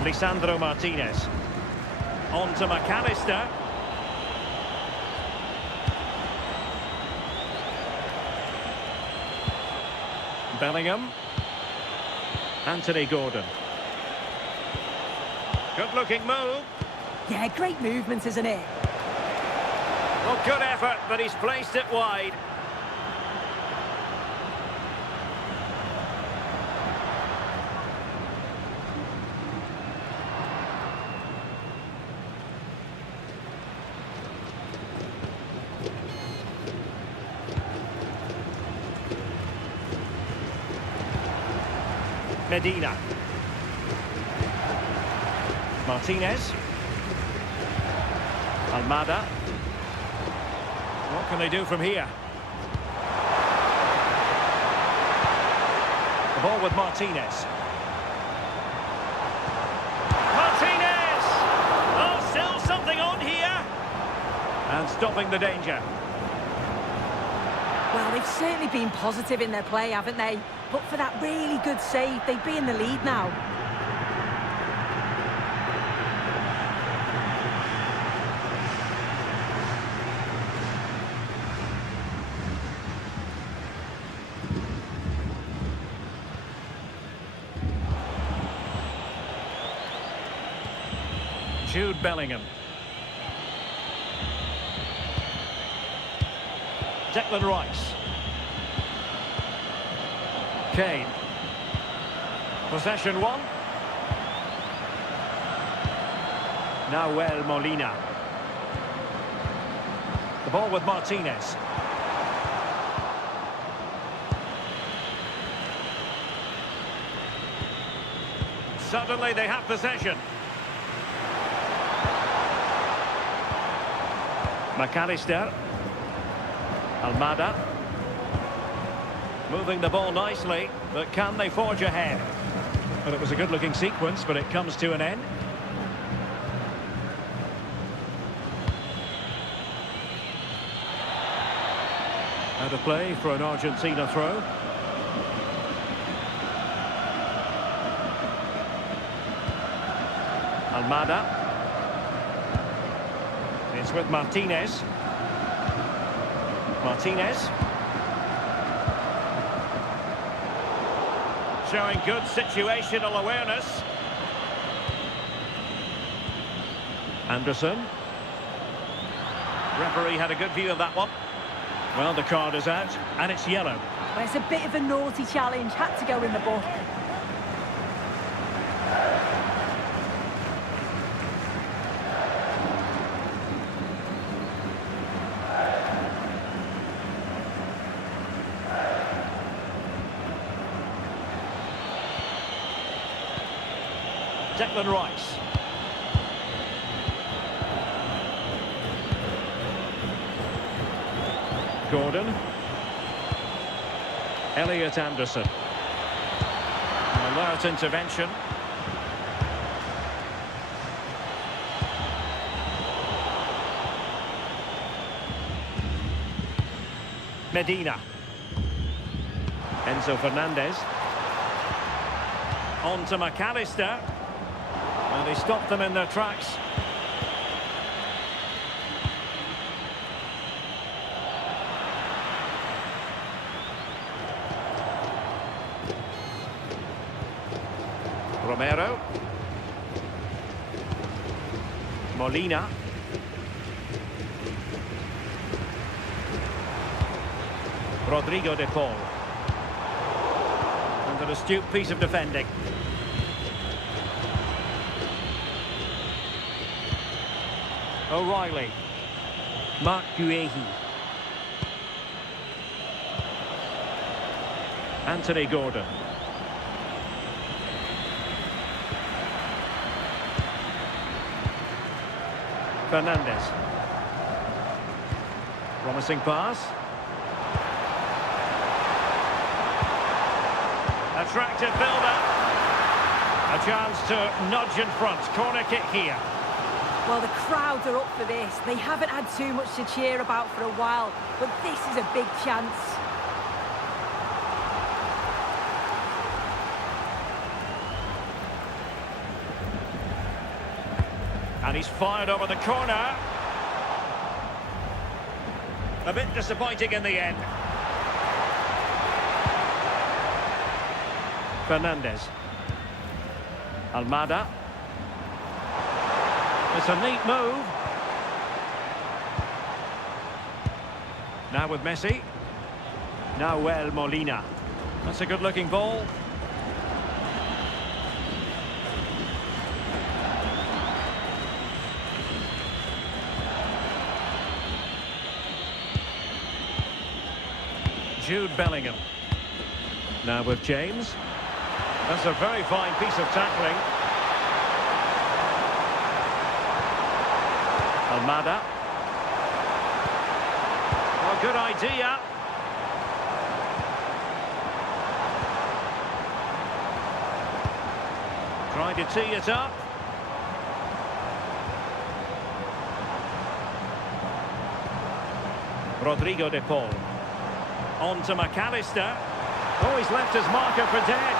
Lisandro Martinez. On to McAllister. Bellingham. Anthony Gordon. Good looking move. Yeah, great movement, isn't it? Well, good effort, but he's placed it wide. Medina. Martinez. Almada. What can they do from here? The ball with Martinez. Martinez! Oh, still something on here. And stopping the danger. Well, they've certainly been positive in their play, haven't they? But for that really good save, they'd be in the lead now. Jude Bellingham. Declan Rice. Kane. Possession one. Nahuel Molina. The ball with Martinez. Suddenly they have possession. McAllister. Almada. Moving the ball nicely, but can they forge ahead? Well, it was a good-looking sequence, but it comes to an end. Out of play for an Argentina throw. Almada. It's with Martinez. Martinez. Showing good situational awareness. Anderson. Referee had a good view of that one. Well, the card is out, and it's yellow. Well, it's a bit of a naughty challenge. Had to go in the book. Declan Rice. Gordon. Elliot Anderson. An alert intervention. Medina. Enzo Fernandez. On to McAllister. And he stopped them in their tracks. Romero. Molina. Rodrigo de Paul. And an astute piece of defending. O'Reilly. Mark Guehi. Anthony Gordon. Fernandez. Promising pass. Attractive build-up. A chance to nudge in front. Corner kick here. Well, the crowd are up for this. They haven't had too much to cheer about for a while, but this is a big chance. And he's fired over the corner. A bit disappointing in the end. Fernandez. Almada. It's a neat move. Now with Messi. Now Molina. That's a good-looking ball. Jude Bellingham. Now with James. That's a very fine piece of tackling. Almada. Oh, good idea. Trying to tee it up. Rodrigo de Paul. On to McAllister. Oh, he's left his marker for dead.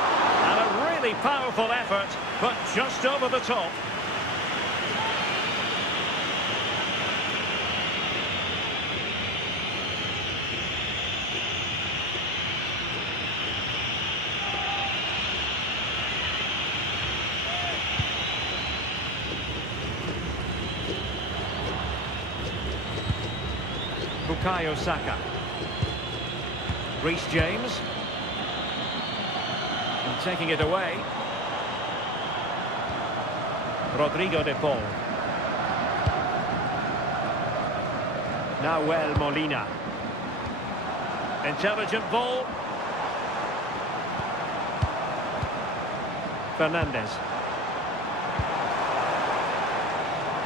And a really powerful effort, but just over the top. Bukayo Saka. Reece James. And taking it away. Rodrigo de Paul. Now Molina. Intelligent ball. Fernandez.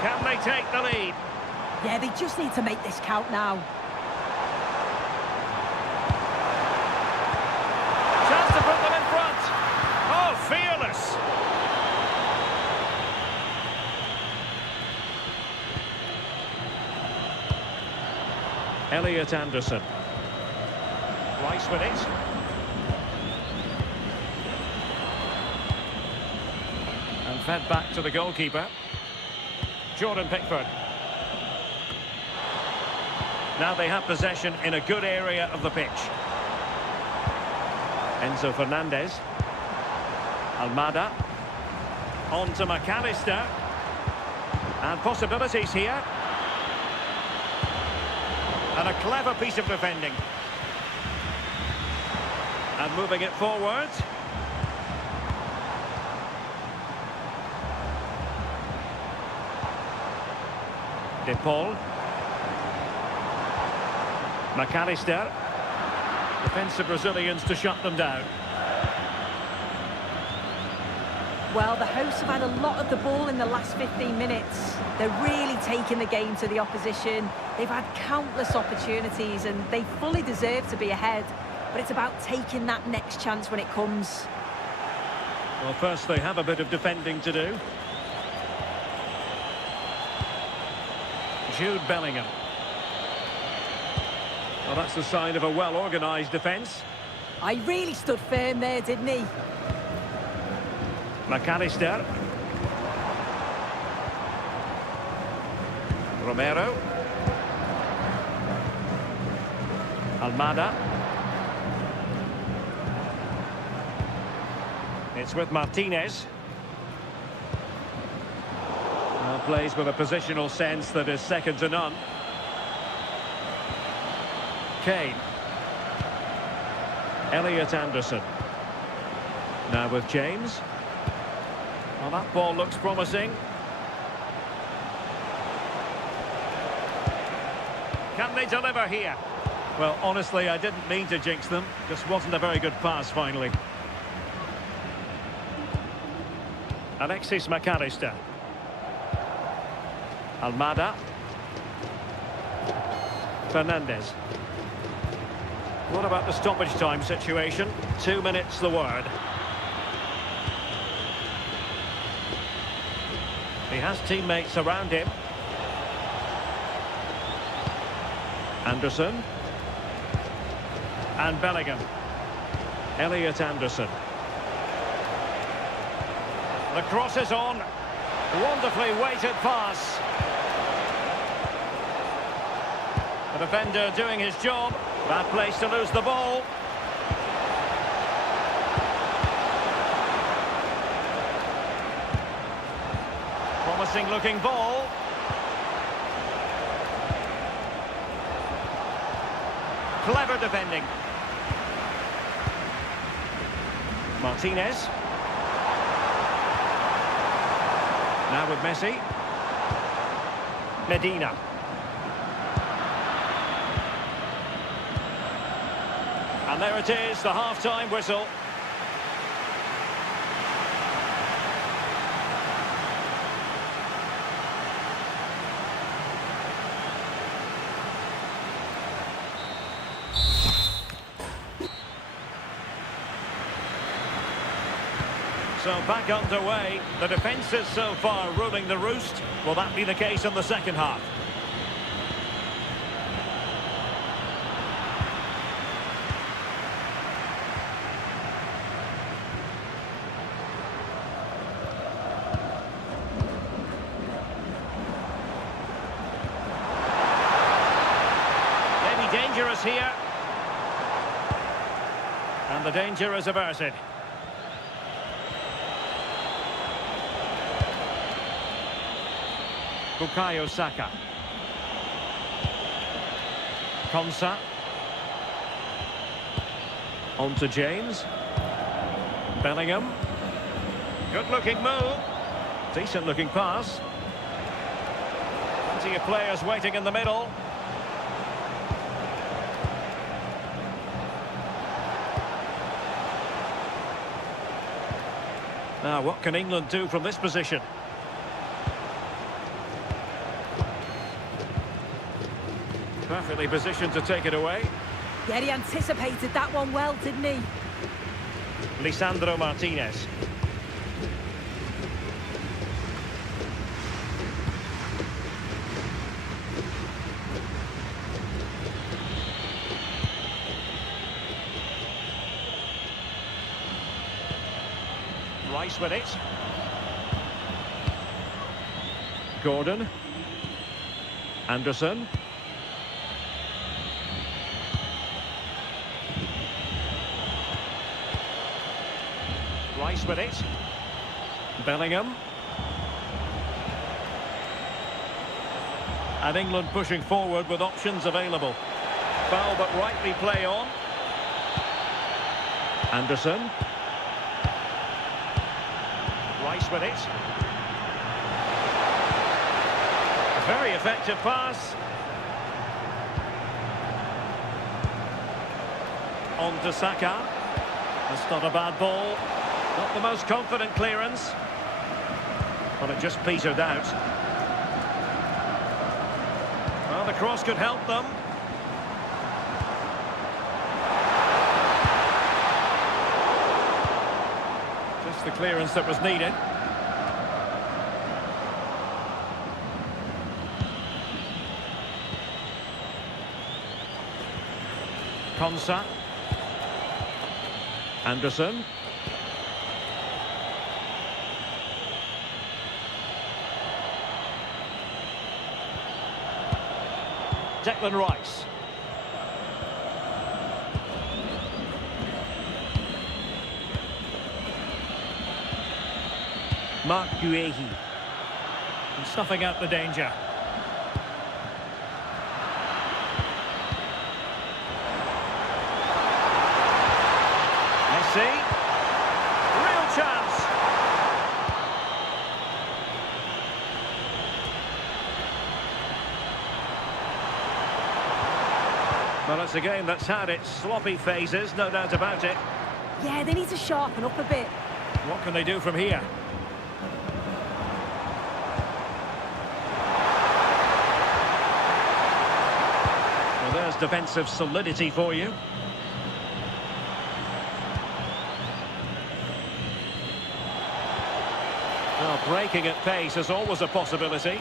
Can they take the lead? Yeah, they just need to make this count now. Chance to put them in front. Oh, fearless. Elliot Anderson. Rice with it. And fed back to the goalkeeper. Jordan Pickford. Now they have possession in a good area of the pitch. Enzo Fernandez. Almada. On to McAllister. And possibilities here. And a clever piece of defending. And moving it forward. De Paul. McAllister. Defensive Brazilians to shut them down. Well, the hosts have had a lot of the ball in the last 15 minutes. They're really taking the game to the opposition. They've had countless opportunities and they fully deserve to be ahead. But it's about taking that next chance when it comes. Well, first they have a bit of defending to do. Jude Bellingham. Well, that's a sign of a well-organised defence. I really stood firm there, didn't he? McAllister. Romero. Almada. It's with Martinez. Plays with a positional sense that is second to none. Kane. Elliot Anderson. Now with James. Well, that ball looks promising. Can they deliver here? Well, honestly, I didn't mean to jinx them. Just wasn't a very good pass, finally. Alexis McAllister. Almada. Fernandez. What about the stoppage time situation? 2 minutes the word. He has teammates around him. Anderson. And Bellingham. Elliot Anderson. The cross is on. Wonderfully weighted pass. The defender doing his job. Bad place to lose the ball. Promising looking ball. Clever defending. Martinez. Now with Messi. Medina. And there it is, the half-time whistle. So back underway. The defence is so far ruling the roost. Will that be the case in the second half? Maybe dangerous here. And the danger is averted. Bukayo Saka. Konsa. On to James. Bellingham. Good-looking move. Decent-looking pass. Plenty of players waiting in the middle. Now, what can England do from this position? Perfectly positioned to take it away. Yeah, he anticipated that one well, didn't he? Lisandro Martinez. Rice with it. Gordon. Anderson. Rice with it. Bellingham. And England pushing forward with options available. Foul but rightly play on. Anderson. Rice with it. A very effective pass. On to Saka. That's not a bad ball. Not the most confident clearance. But it just petered out. Well, the cross could help them. Just the clearance that was needed. Konsa. Anderson. Declan Rice. Mark Guehi. And snuffing out the danger. Messi. Real chance. Well, it's a game that's had its sloppy phases, no doubt about it. Yeah, they need to sharpen up a bit. What can they do from here? Well, there's defensive solidity for you. Well, breaking at pace is always a possibility.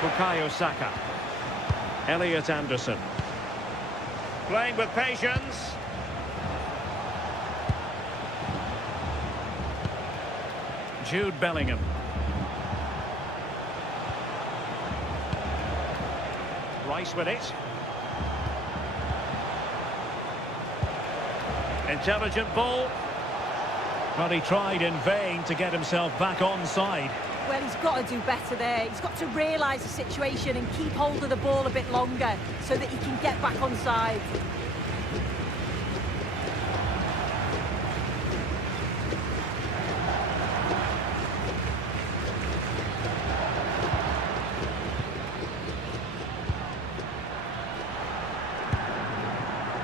Bukayo Saka. Elliot Anderson. Playing with patience. Jude Bellingham. Rice with it. Intelligent ball. But he tried in vain to get himself back on side. Well, he's got to do better there. He's got to realise the situation and keep hold of the ball a bit longer so that he can get back on side.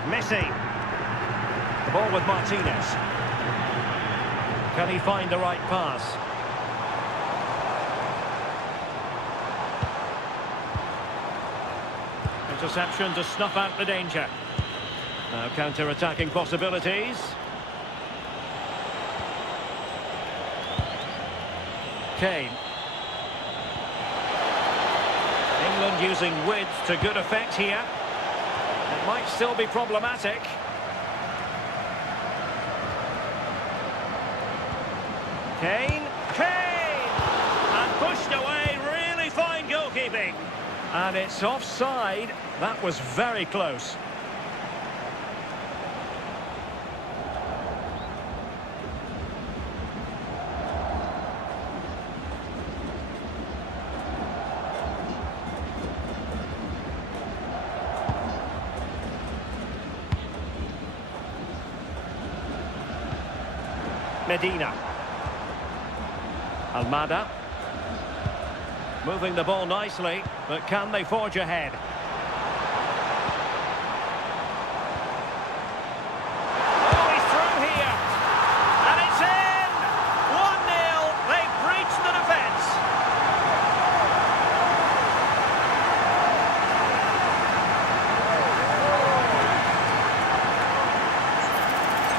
Messi. The ball with Martinez. Can he find the right pass? Interception to snuff out the danger. Now counter-attacking possibilities. Kane. England using width to good effect here. It might still be problematic. Kane. And pushed away. Really fine goalkeeping. And it's offside. That was very close. Medina. Almada. Moving the ball nicely, but can they forge ahead? Oh, he's through here. And it's in! 1-0. They've breached the defence.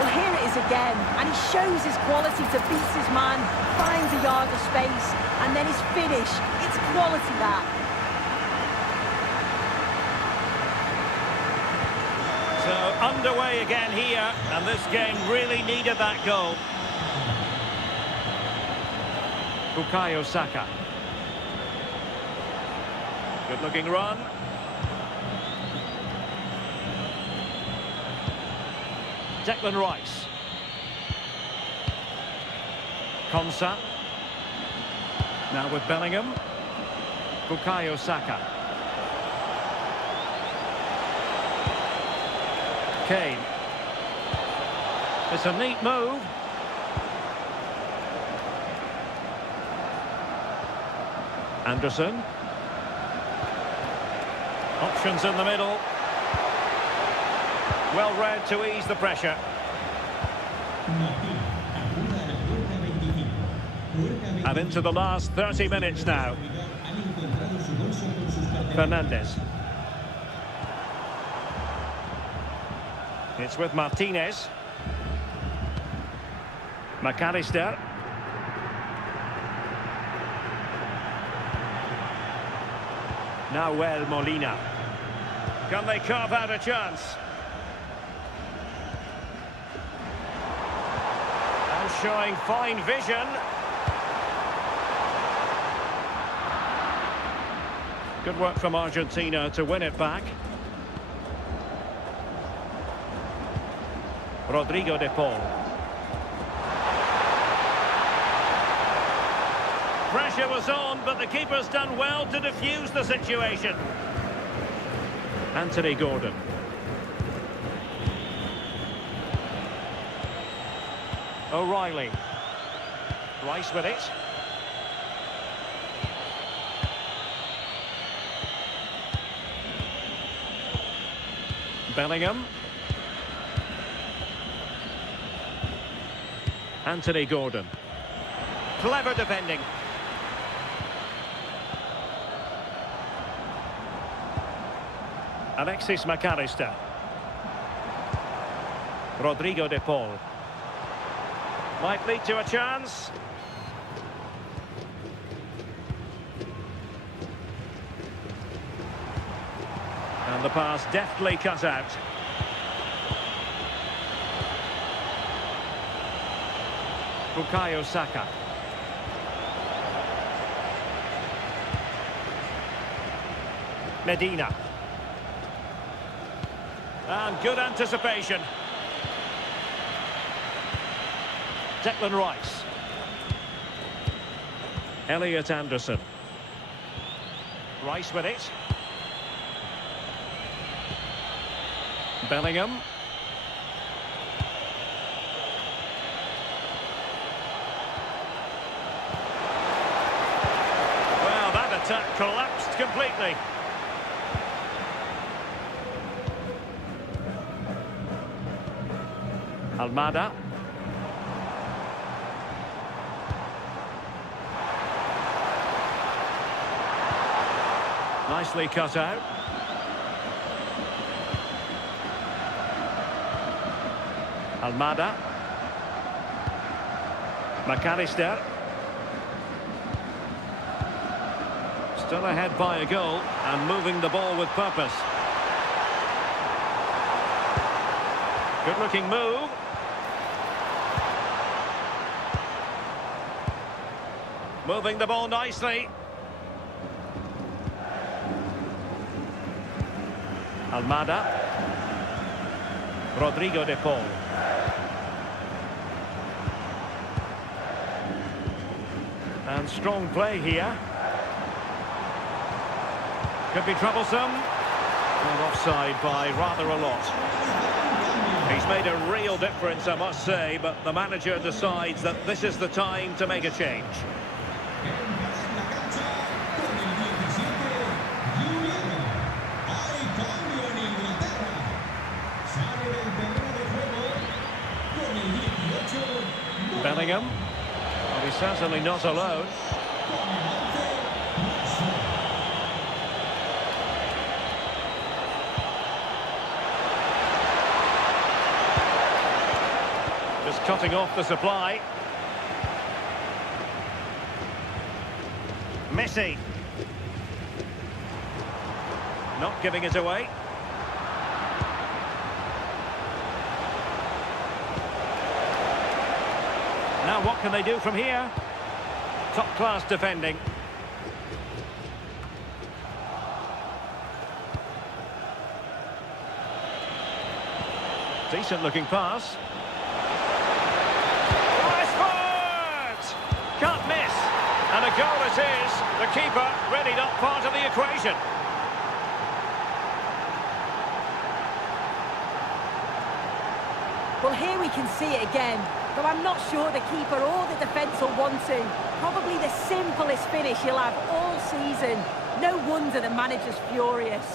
Well, here it is again, and he shows his quality to beat his man, finds a yard of space, and then his finish. It's quality, that. So underway again here, and this game really needed that goal. Bukayo Saka. Good looking run. Declan Rice. Konsa. Now with Bellingham. Bukayo Saka. Kane. It's a neat move. Anderson. Options in the middle. Well read to ease the pressure. And into the last 30 minutes now. Fernandez. It's with Martinez. McAllister. Nahuel Molina. Can they carve out a chance? And showing fine vision. Good work from Argentina to win it back. Rodrigo de Paul. Pressure was on, but the keeper's done well to defuse the situation. Anthony Gordon. O'Reilly. Rice with it. Bellingham. Anthony Gordon. Clever defending. Alexis McAllister. Rodrigo de Paul. Might lead to a chance. And the pass deftly cut out. Bukayo Saka. Medina. And good anticipation. Declan Rice. Elliot Anderson. Rice with it. Bellingham. Well, that attack collapsed completely. Almada. Nicely cut out. Almada. McAllister. Still ahead by a goal and moving the ball with purpose. Good looking move. Moving the ball nicely. Almada. Rodrigo de Paul. And strong play here. Could be troublesome. And offside by rather a lot. He's made a real difference, I must say, but the manager decides that this is the time to make a change. Bellingham. Well, he's certainly not alone. Just cutting off the supply. Messi. Not giving it away. Now what can they do from here? Top-class defending. Decent-looking pass. Nice. Can't miss. And a goal it is. The keeper really not part of the equation. Well, here we can see it again. Though I'm not sure the keeper or the defence will want to. Probably the simplest finish he'll have all season. No wonder the manager's furious.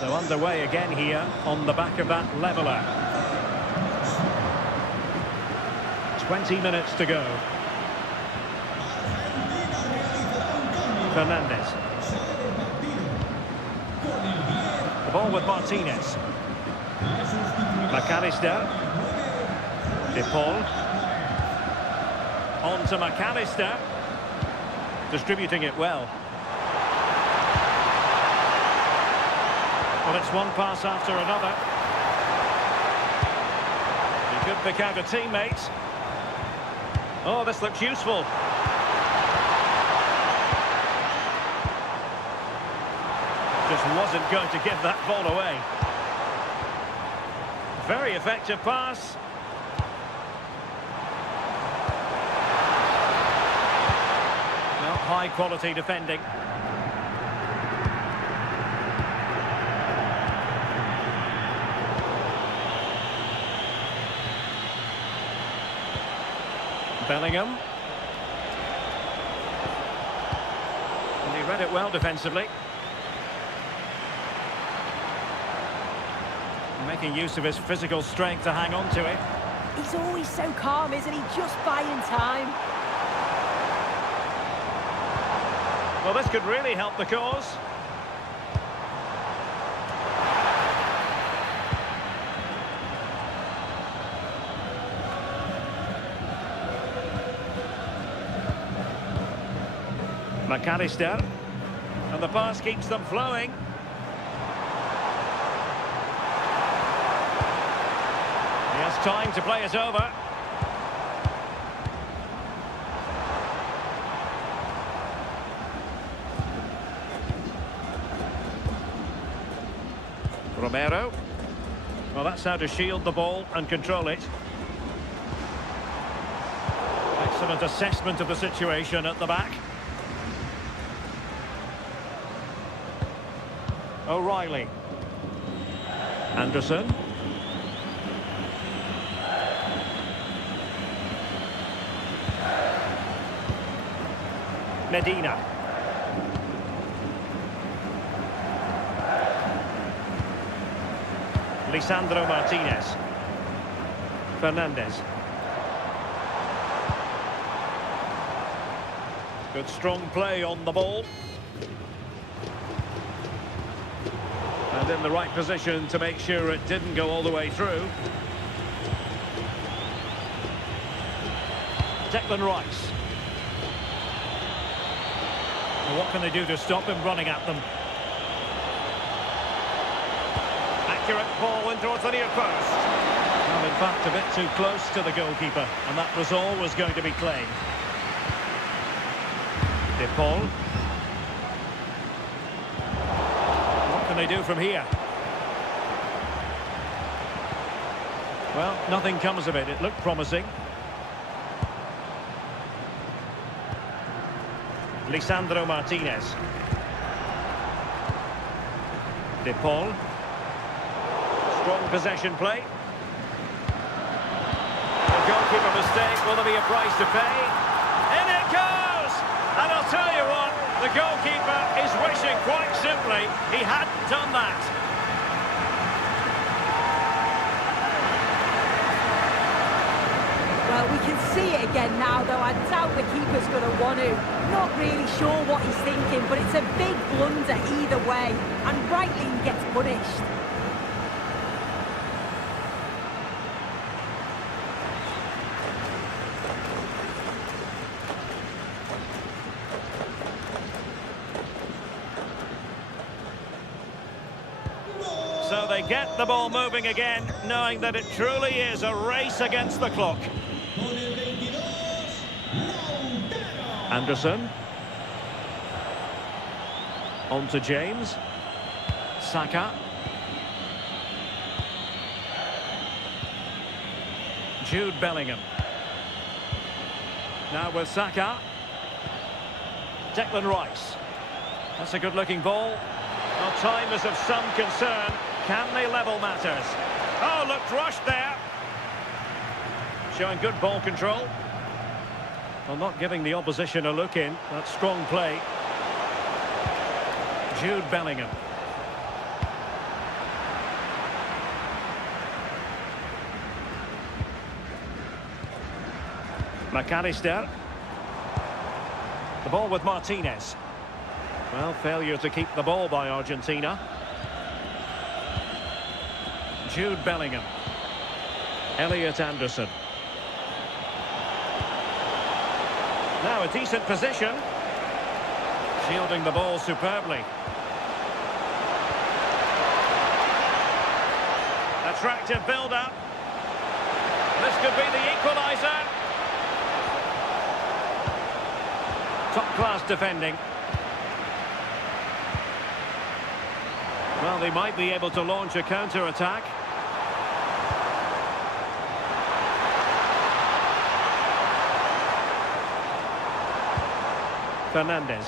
So underway again here on the back of that leveller. 20 minutes to go. Fernandez. The ball with Martinez. McAllister. De Paul. On to McAllister. Distributing it well. Well, it's one pass after another. He could pick out a teammate. Oh, this looks useful. Just wasn't going to give that ball away. Very effective pass. Well, high quality defending. Bellingham. And he read it well defensively. Making use of his physical strength to hang on to it. He's always so calm, isn't he? Just buying time. Well, this could really help the cause. McAllister. And the pass keeps them flowing. He has time to play it over. Romero. Well, that's how to shield the ball and control it. Excellent assessment of the situation at the back. O'Reilly. Anderson. Medina. Lisandro Martinez. Fernandez. Good strong play on the ball. And in the right position to make sure it didn't go all the way through. Declan Rice. And what can they do to stop him running at them? Accurate ball in towards the near post. Well, in fact, a bit too close to the goalkeeper, and that was always going to be claimed. De Paul. What can they do from here? Well, nothing comes of it. It looked promising. Lisandro Martinez. De Paul. Strong possession play. A goalkeeper mistake. Will there be a price to pay? In it goes! And I'll tell you what, the goalkeeper is wishing quite simply he hadn't done that. Well, we can see it again now, though I doubt the keeper's going to want to. Not really sure what he's thinking, but it's a big blunder either way. And rightly he gets punished. So they get the ball moving again, knowing that it truly is a race against the clock. Anderson. On to James. Saka. Jude Bellingham. Now with Saka. Declan Rice. That's a good-looking ball. Well, time is of some concern. Can they level matters? Oh, looked rushed there. Showing good ball control. Well, not giving the opposition a look in. That's strong play. Jude Bellingham. McAllister. The ball with Martinez. Well, failure to keep the ball by Argentina. Jude Bellingham. Elliot Anderson. Now a decent position. Shielding the ball superbly. Attractive build-up. This could be the equaliser. Top-class defending. Well, they might be able to launch a counter-attack. Fernandez.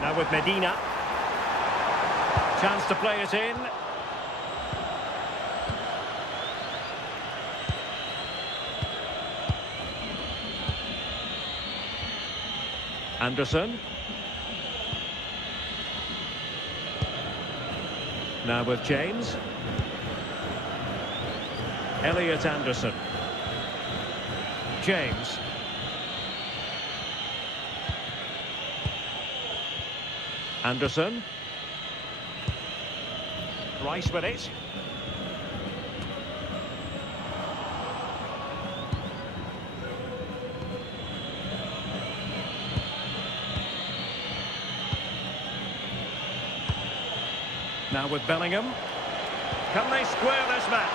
Now with Medina. Chance to play it in. Anderson. Now with James. Elliot Anderson. James. Anderson. Rice with it. Now with Bellingham. Can they square this match?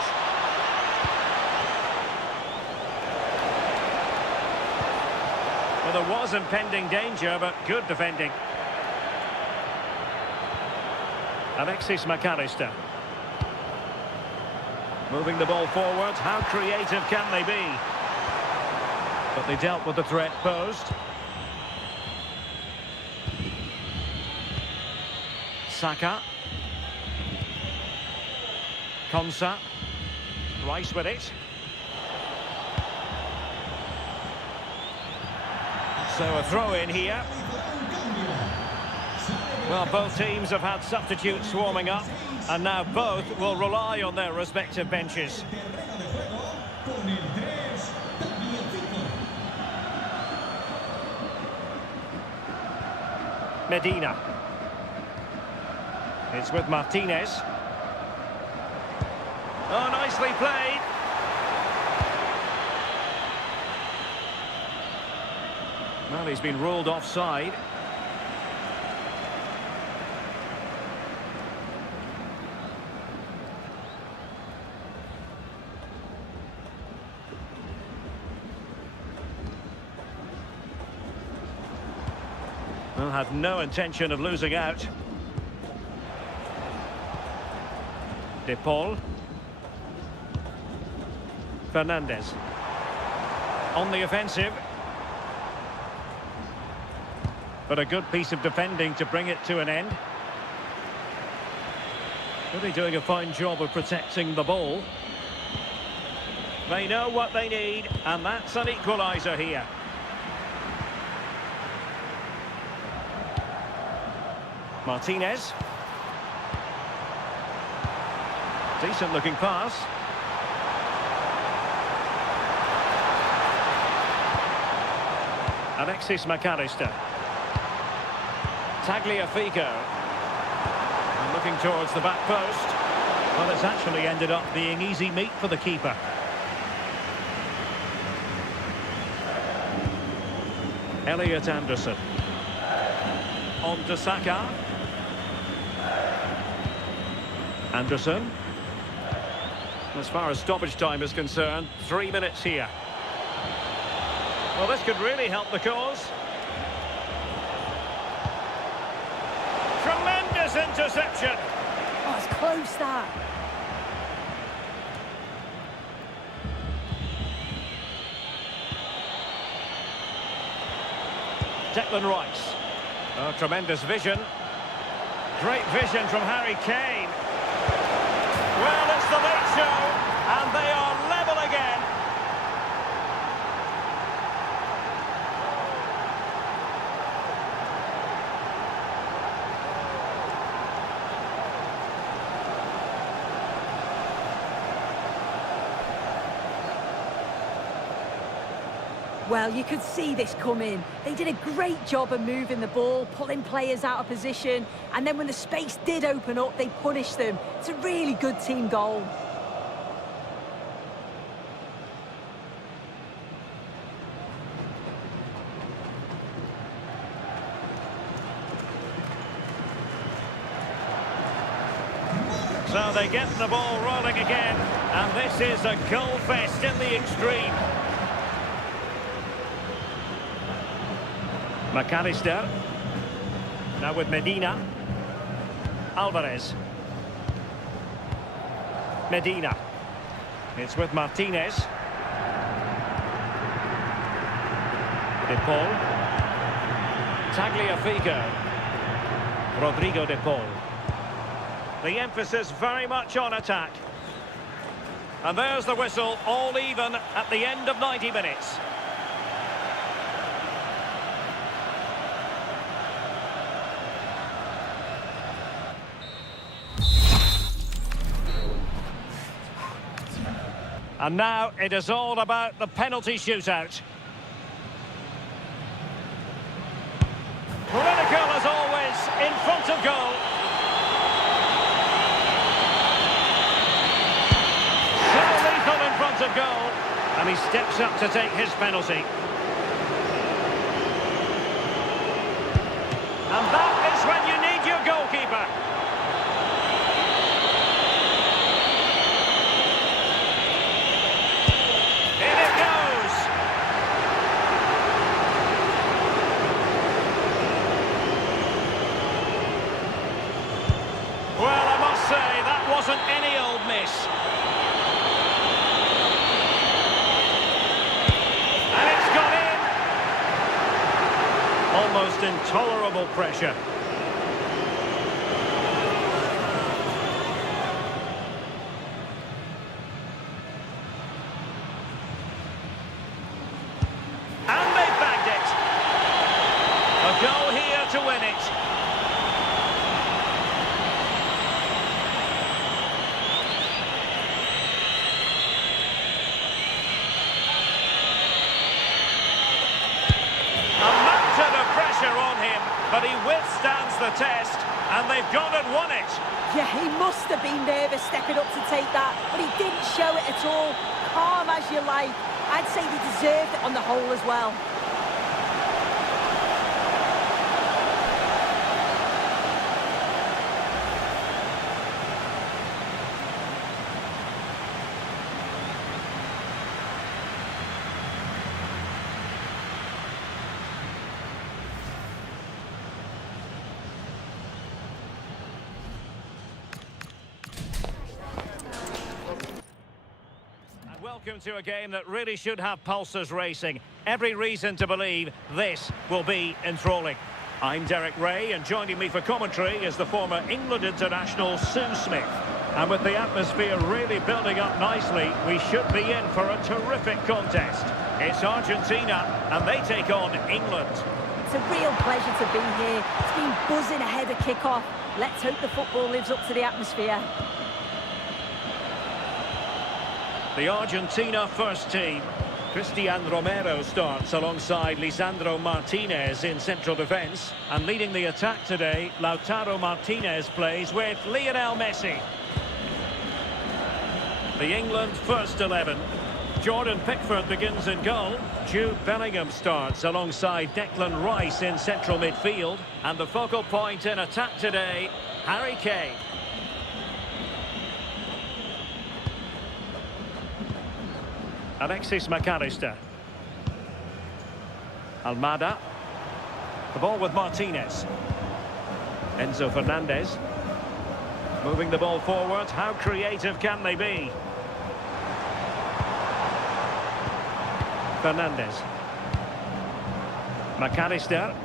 Well, there was impending danger, but good defending. Alexis McAllister. Moving the ball forward. How creative can they be? But they dealt with the threat posed. Saka. Konsa. Rice with it. So a throw in here. Well, both teams have had substitutes swarming up, and now both will rely on their respective benches. Medina. It's with Martinez. Oh, nicely played. Well, he's been ruled offside. Well, had no intention of losing out. De Paul. Fernandez. On the offensive. But a good piece of defending to bring it to an end. Really doing a fine job of protecting the ball. They know what they need, and that's an equaliser here. Martinez. Decent looking pass. Alexis McAllister. Tagliafico. And looking towards the back post. Well, it's actually ended up being easy meat for the keeper. Elliot Anderson. On to Saka. Anderson. As far as stoppage time is concerned, 3 minutes here. Well, this could really help the cause. Tremendous interception. Oh, it's close, that. Declan Rice. Oh, tremendous vision. Great vision from Harry Kane. Well, it's the late show, and they are level again. Well, you could see this coming. They did a great job of moving the ball, pulling players out of position, and then when the space did open up, they punished them. It's a really good team goal. So they get the ball rolling again, and this is a goal fest in the extreme. McAllister. Now with Medina. Alvarez. Medina. It's with Martinez. De Paul. Tagliafico. Rodrigo De Paul. The emphasis very much on attack. And there's the whistle, all even at the end of 90 minutes. And now it is all about the penalty shootout. Critical as always, in front of goal. In front of goal, and he steps up to take his penalty. And that is when you need your goalkeeper. In it goes. Well, I must say, that wasn't any old miss. Almost intolerable pressure. And they bagged it. A goal here to win it. On him, but he withstands the test, and they've gone and won it. Yeah, he must have been nervous stepping up to take that, but he didn't show it at all. Calm as you like. I'd say he deserved it on the whole as well. Welcome to a game that really should have pulses racing. Every reason to believe this will be enthralling. I'm Derek Ray, and joining me for commentary is the former England international Sue Smith. And with the atmosphere really building up nicely, we should be in for a terrific contest. It's Argentina, and they take on England. It's a real pleasure to be here. It's been buzzing ahead of kick-off. Let's hope the football lives up to the atmosphere. The Argentina first team. Cristian Romero starts alongside Lisandro Martinez in central defence. And leading the attack today, Lautaro Martinez plays with Lionel Messi. The England first 11. Jordan Pickford begins in goal. Jude Bellingham starts alongside Declan Rice in central midfield. And the focal point in attack today, Harry Kane. Alexis McAllister. Almada. The ball with Martinez. Enzo Fernandez. Moving the ball forward. How creative can they be? Fernandez. McAllister.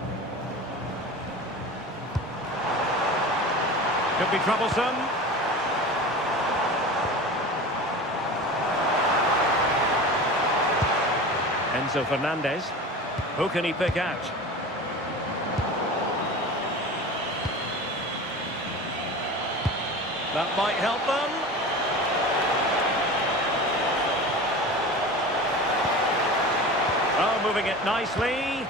Could be troublesome. Enzo Fernandez. Who can he pick out? That might help them. Oh, moving it nicely.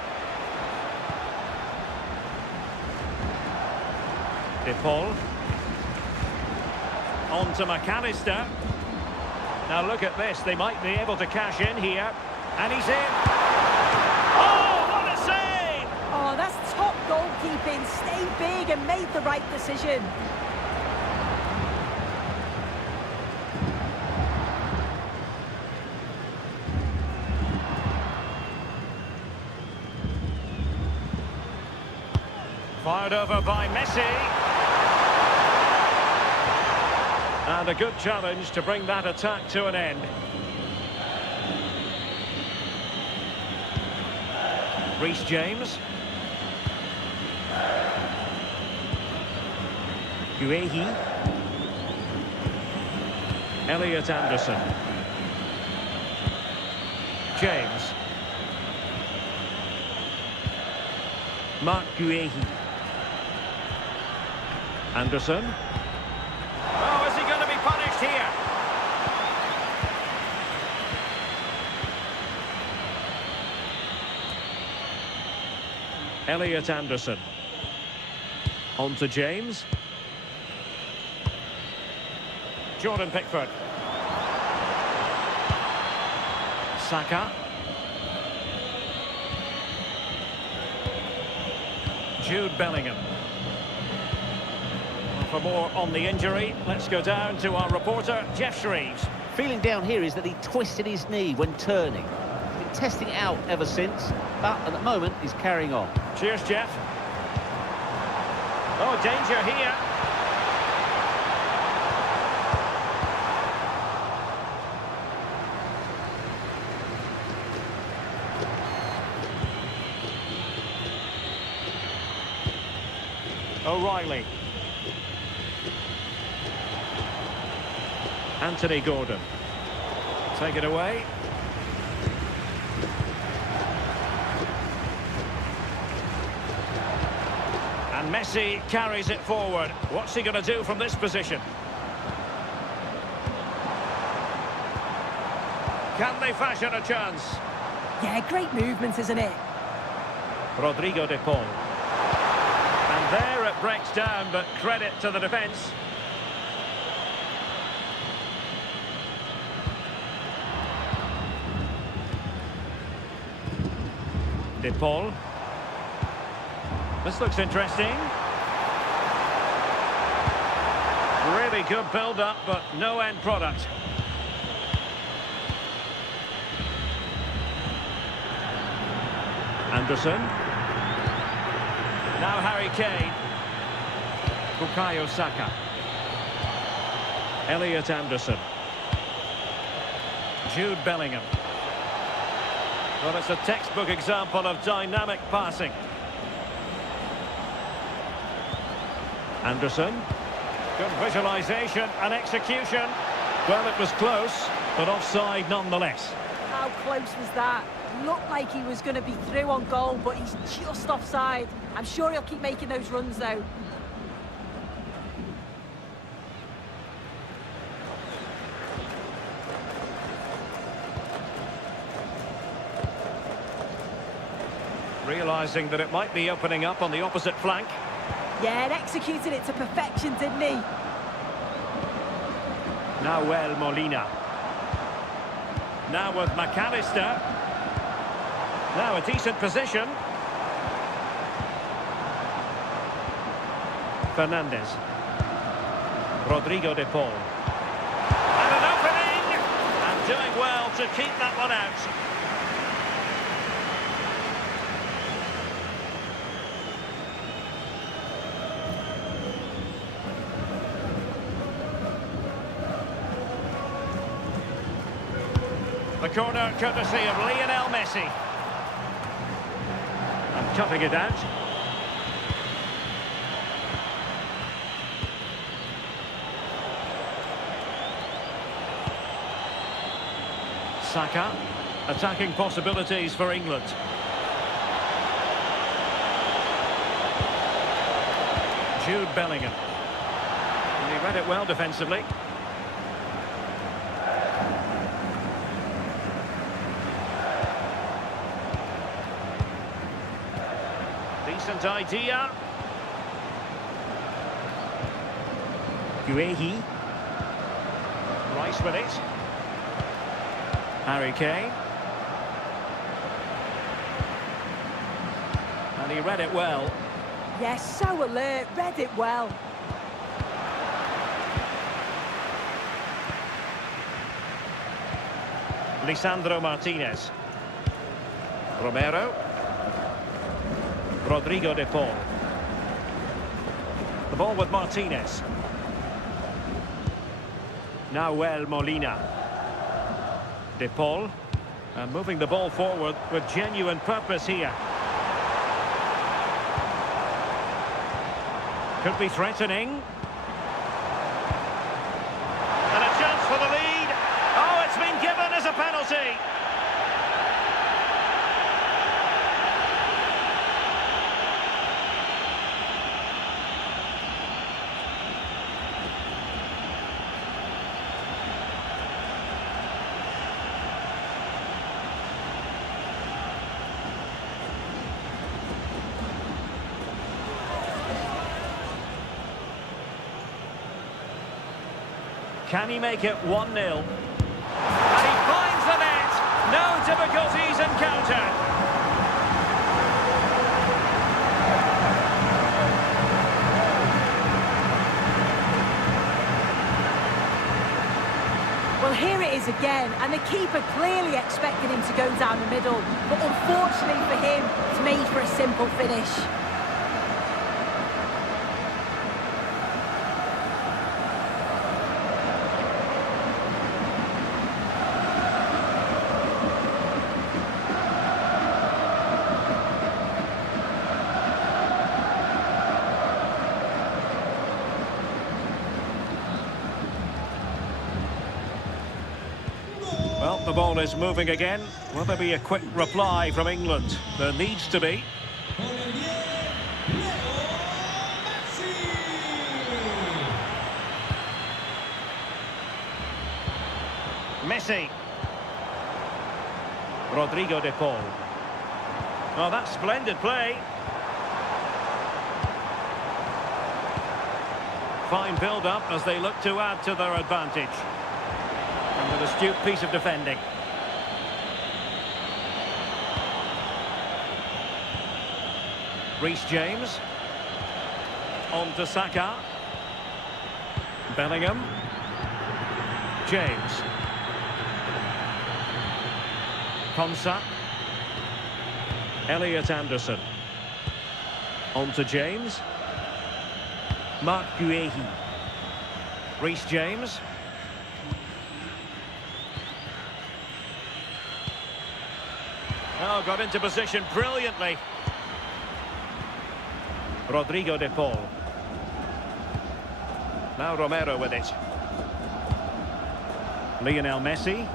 De Paul. On to McAllister. Now look at this, they might be able to cash in here. And he's in. Oh, what a save! Oh, that's top goalkeeping. Stayed big and made the right decision. Fired over by Messi. And a good challenge to bring that attack to an end. Reece James. Guehi. Elliot Anderson. James. Mark Guehi. Anderson. Oh, is he going to be punished here? Elliot Anderson. On to James. Jordan Pickford. Saka. Jude Bellingham. For more on the injury, let's go down to our reporter, Jeff Shreves. Feeling down here is that he twisted his knee when turning. He's been testing it out ever since, but at the moment he's carrying on. Cheers, Jeff. Oh, danger here. O'Reilly. Anthony Gordon. Take it away. And Messi carries it forward. What's he going to do from this position? Can they fashion a chance? Yeah, great movement, isn't it? Rodrigo de Paul. And there it breaks down, but credit to the defence. De Paul. This looks interesting. Really good build-up, but no end product. Anderson. Now Harry Kane. Bukayo Saka. Elliot Anderson. Jude Bellingham. Well, it's a textbook example of dynamic passing. Anderson. Good visualisation and execution. Well, it was close, but offside nonetheless. How close was that? Looked like he was going to be through on goal, but he's just offside. I'm sure he'll keep making those runs, though. Realising that it might be opening up on the opposite flank. Yeah, and executed it to perfection, didn't he? Nahuel Molina. Now with McAllister. Now a decent position. Fernandez. Rodrigo de Paul. And an opening! And doing well to keep that one out. The corner courtesy of Lionel Messi. And cutting it out. Saka. Attacking possibilities for England. Jude Bellingham. And he read it well defensively. decent idea. Guehi. Rice with it. Harry Kane. And he read it well. Yes, so alert, read it well. Lisandro Martinez. Romero. Rodrigo de Paul. The ball with Martinez. Nahuel Molina. De Paul. And moving the ball forward with genuine purpose here. Could be threatening. And a chance for the lead. Oh, it's been given as a penalty. Can he make it 1-0? And he finds the net. No difficulties encountered. Well, here it is again, and the keeper clearly expected him to go down the middle, but unfortunately for him, it's made for a simple finish. Well, the ball is moving again. Will there be a quick reply from England? There needs to be. Messi. Rodrigo de Paul. Oh, that's splendid play. Fine build-up as they look to add to their advantage. And an astute piece of defending. Reece James. On to Saka. Bellingham. James. Konsa. Elliot Anderson. On to James. Mark Guehi. Reece James. Oh, got into position brilliantly. Rodrigo de Paul. Now Romero with it. Lionel Messi.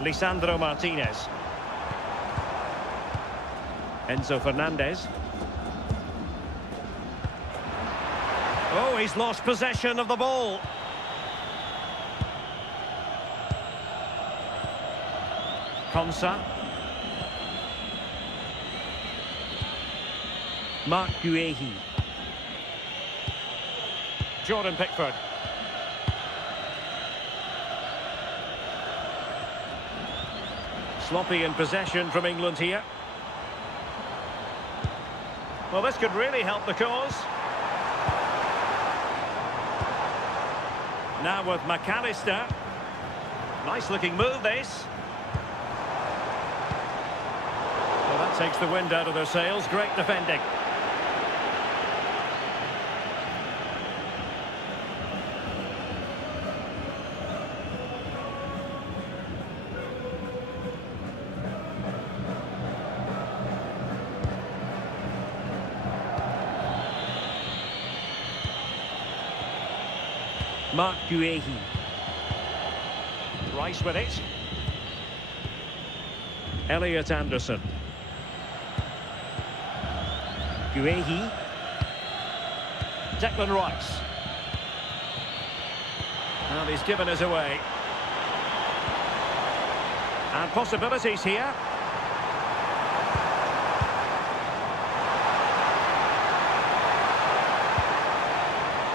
Lisandro Martinez. Enzo Fernandez. Oh, he's lost possession of the ball. Konsa. Mark Guehi. Jordan Pickford. Sloppy in possession from England here. Well, this could really help the cause. Now with McAllister. Nice looking move, this. Well, that takes the wind out of their sails. Great defending. Mark Guehi. Rice with it. Elliot Anderson. Guehi. Declan Rice. And he's given us away. And possibilities here.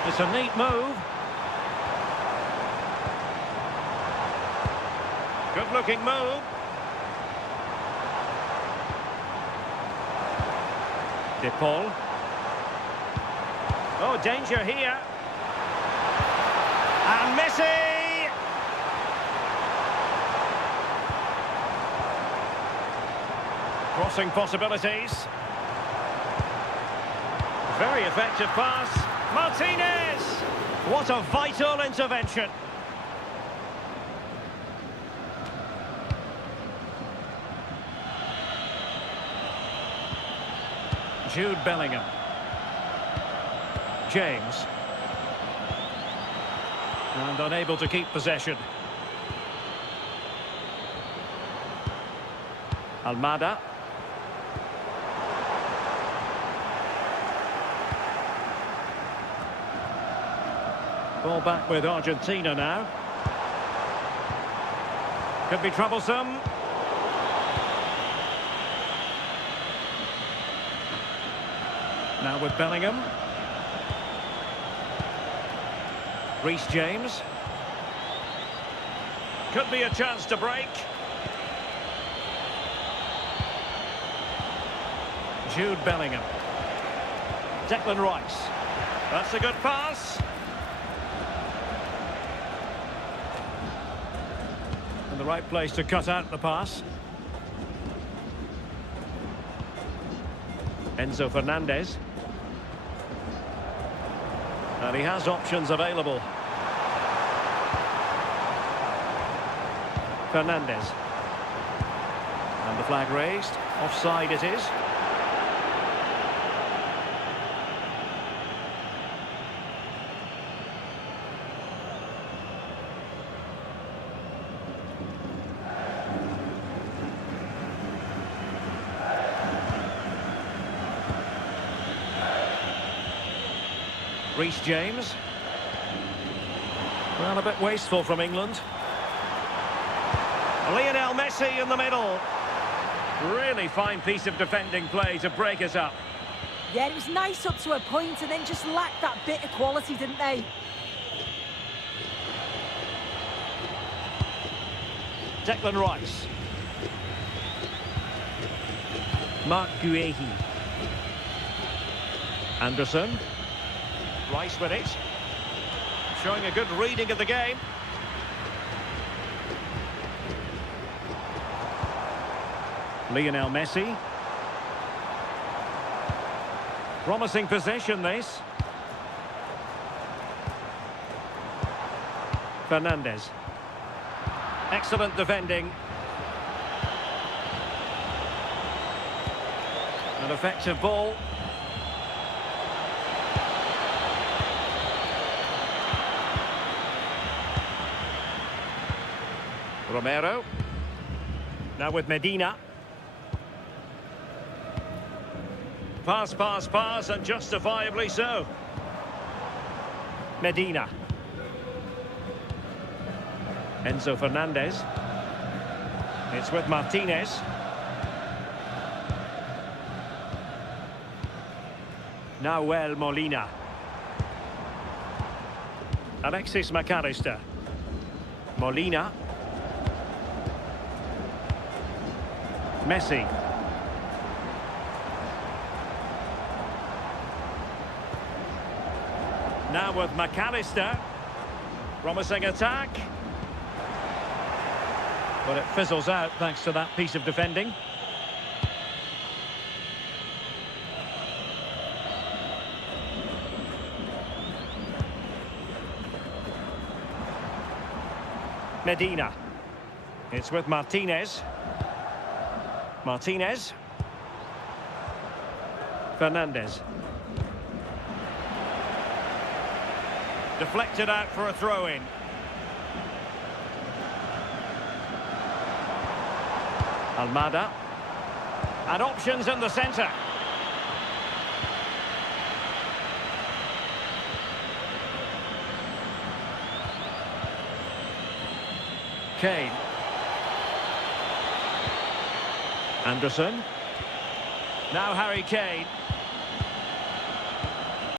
It's a neat move. Good-looking move. De Paul. Oh, danger here. And Messi! Crossing possibilities. Very effective pass. Martinez! What a vital intervention. Jude Bellingham. James. And unable to keep possession. Almada. Ball back with Argentina now. Could be troublesome. Now with Bellingham. Reece James. Could be a chance to break. Jude Bellingham. Declan Rice. That's a good pass. In the right place to cut out the pass. Enzo Fernandez. And he has options available. Fernandez. And the flag raised. Offside it is. Reece James. Well, a bit wasteful from England. Lionel Messi in the middle. Really fine piece of defending play to break us up. Yeah, it was nice up to a point and then just lacked that bit of quality, didn't they? Declan Rice. Mark Guehi. Anderson. Rice with it. Showing a good reading of the game. Lionel Messi. Promising possession, this. Fernandez. Excellent defending. An effective ball. Romero. Now with Medina. Pass, pass, pass, and justifiably so. Medina. Enzo Fernandez. It's with Martinez. Nahuel Molina. Alexis McAllister. Molina. Messi. Now with McAllister. Promising attack. But it fizzles out thanks to that piece of defending. Medina. It's with Martinez. Martinez. Fernandez. Deflected out for a throw-in. Almada. And options in the centre. Kane. Anderson. Now Harry Kane.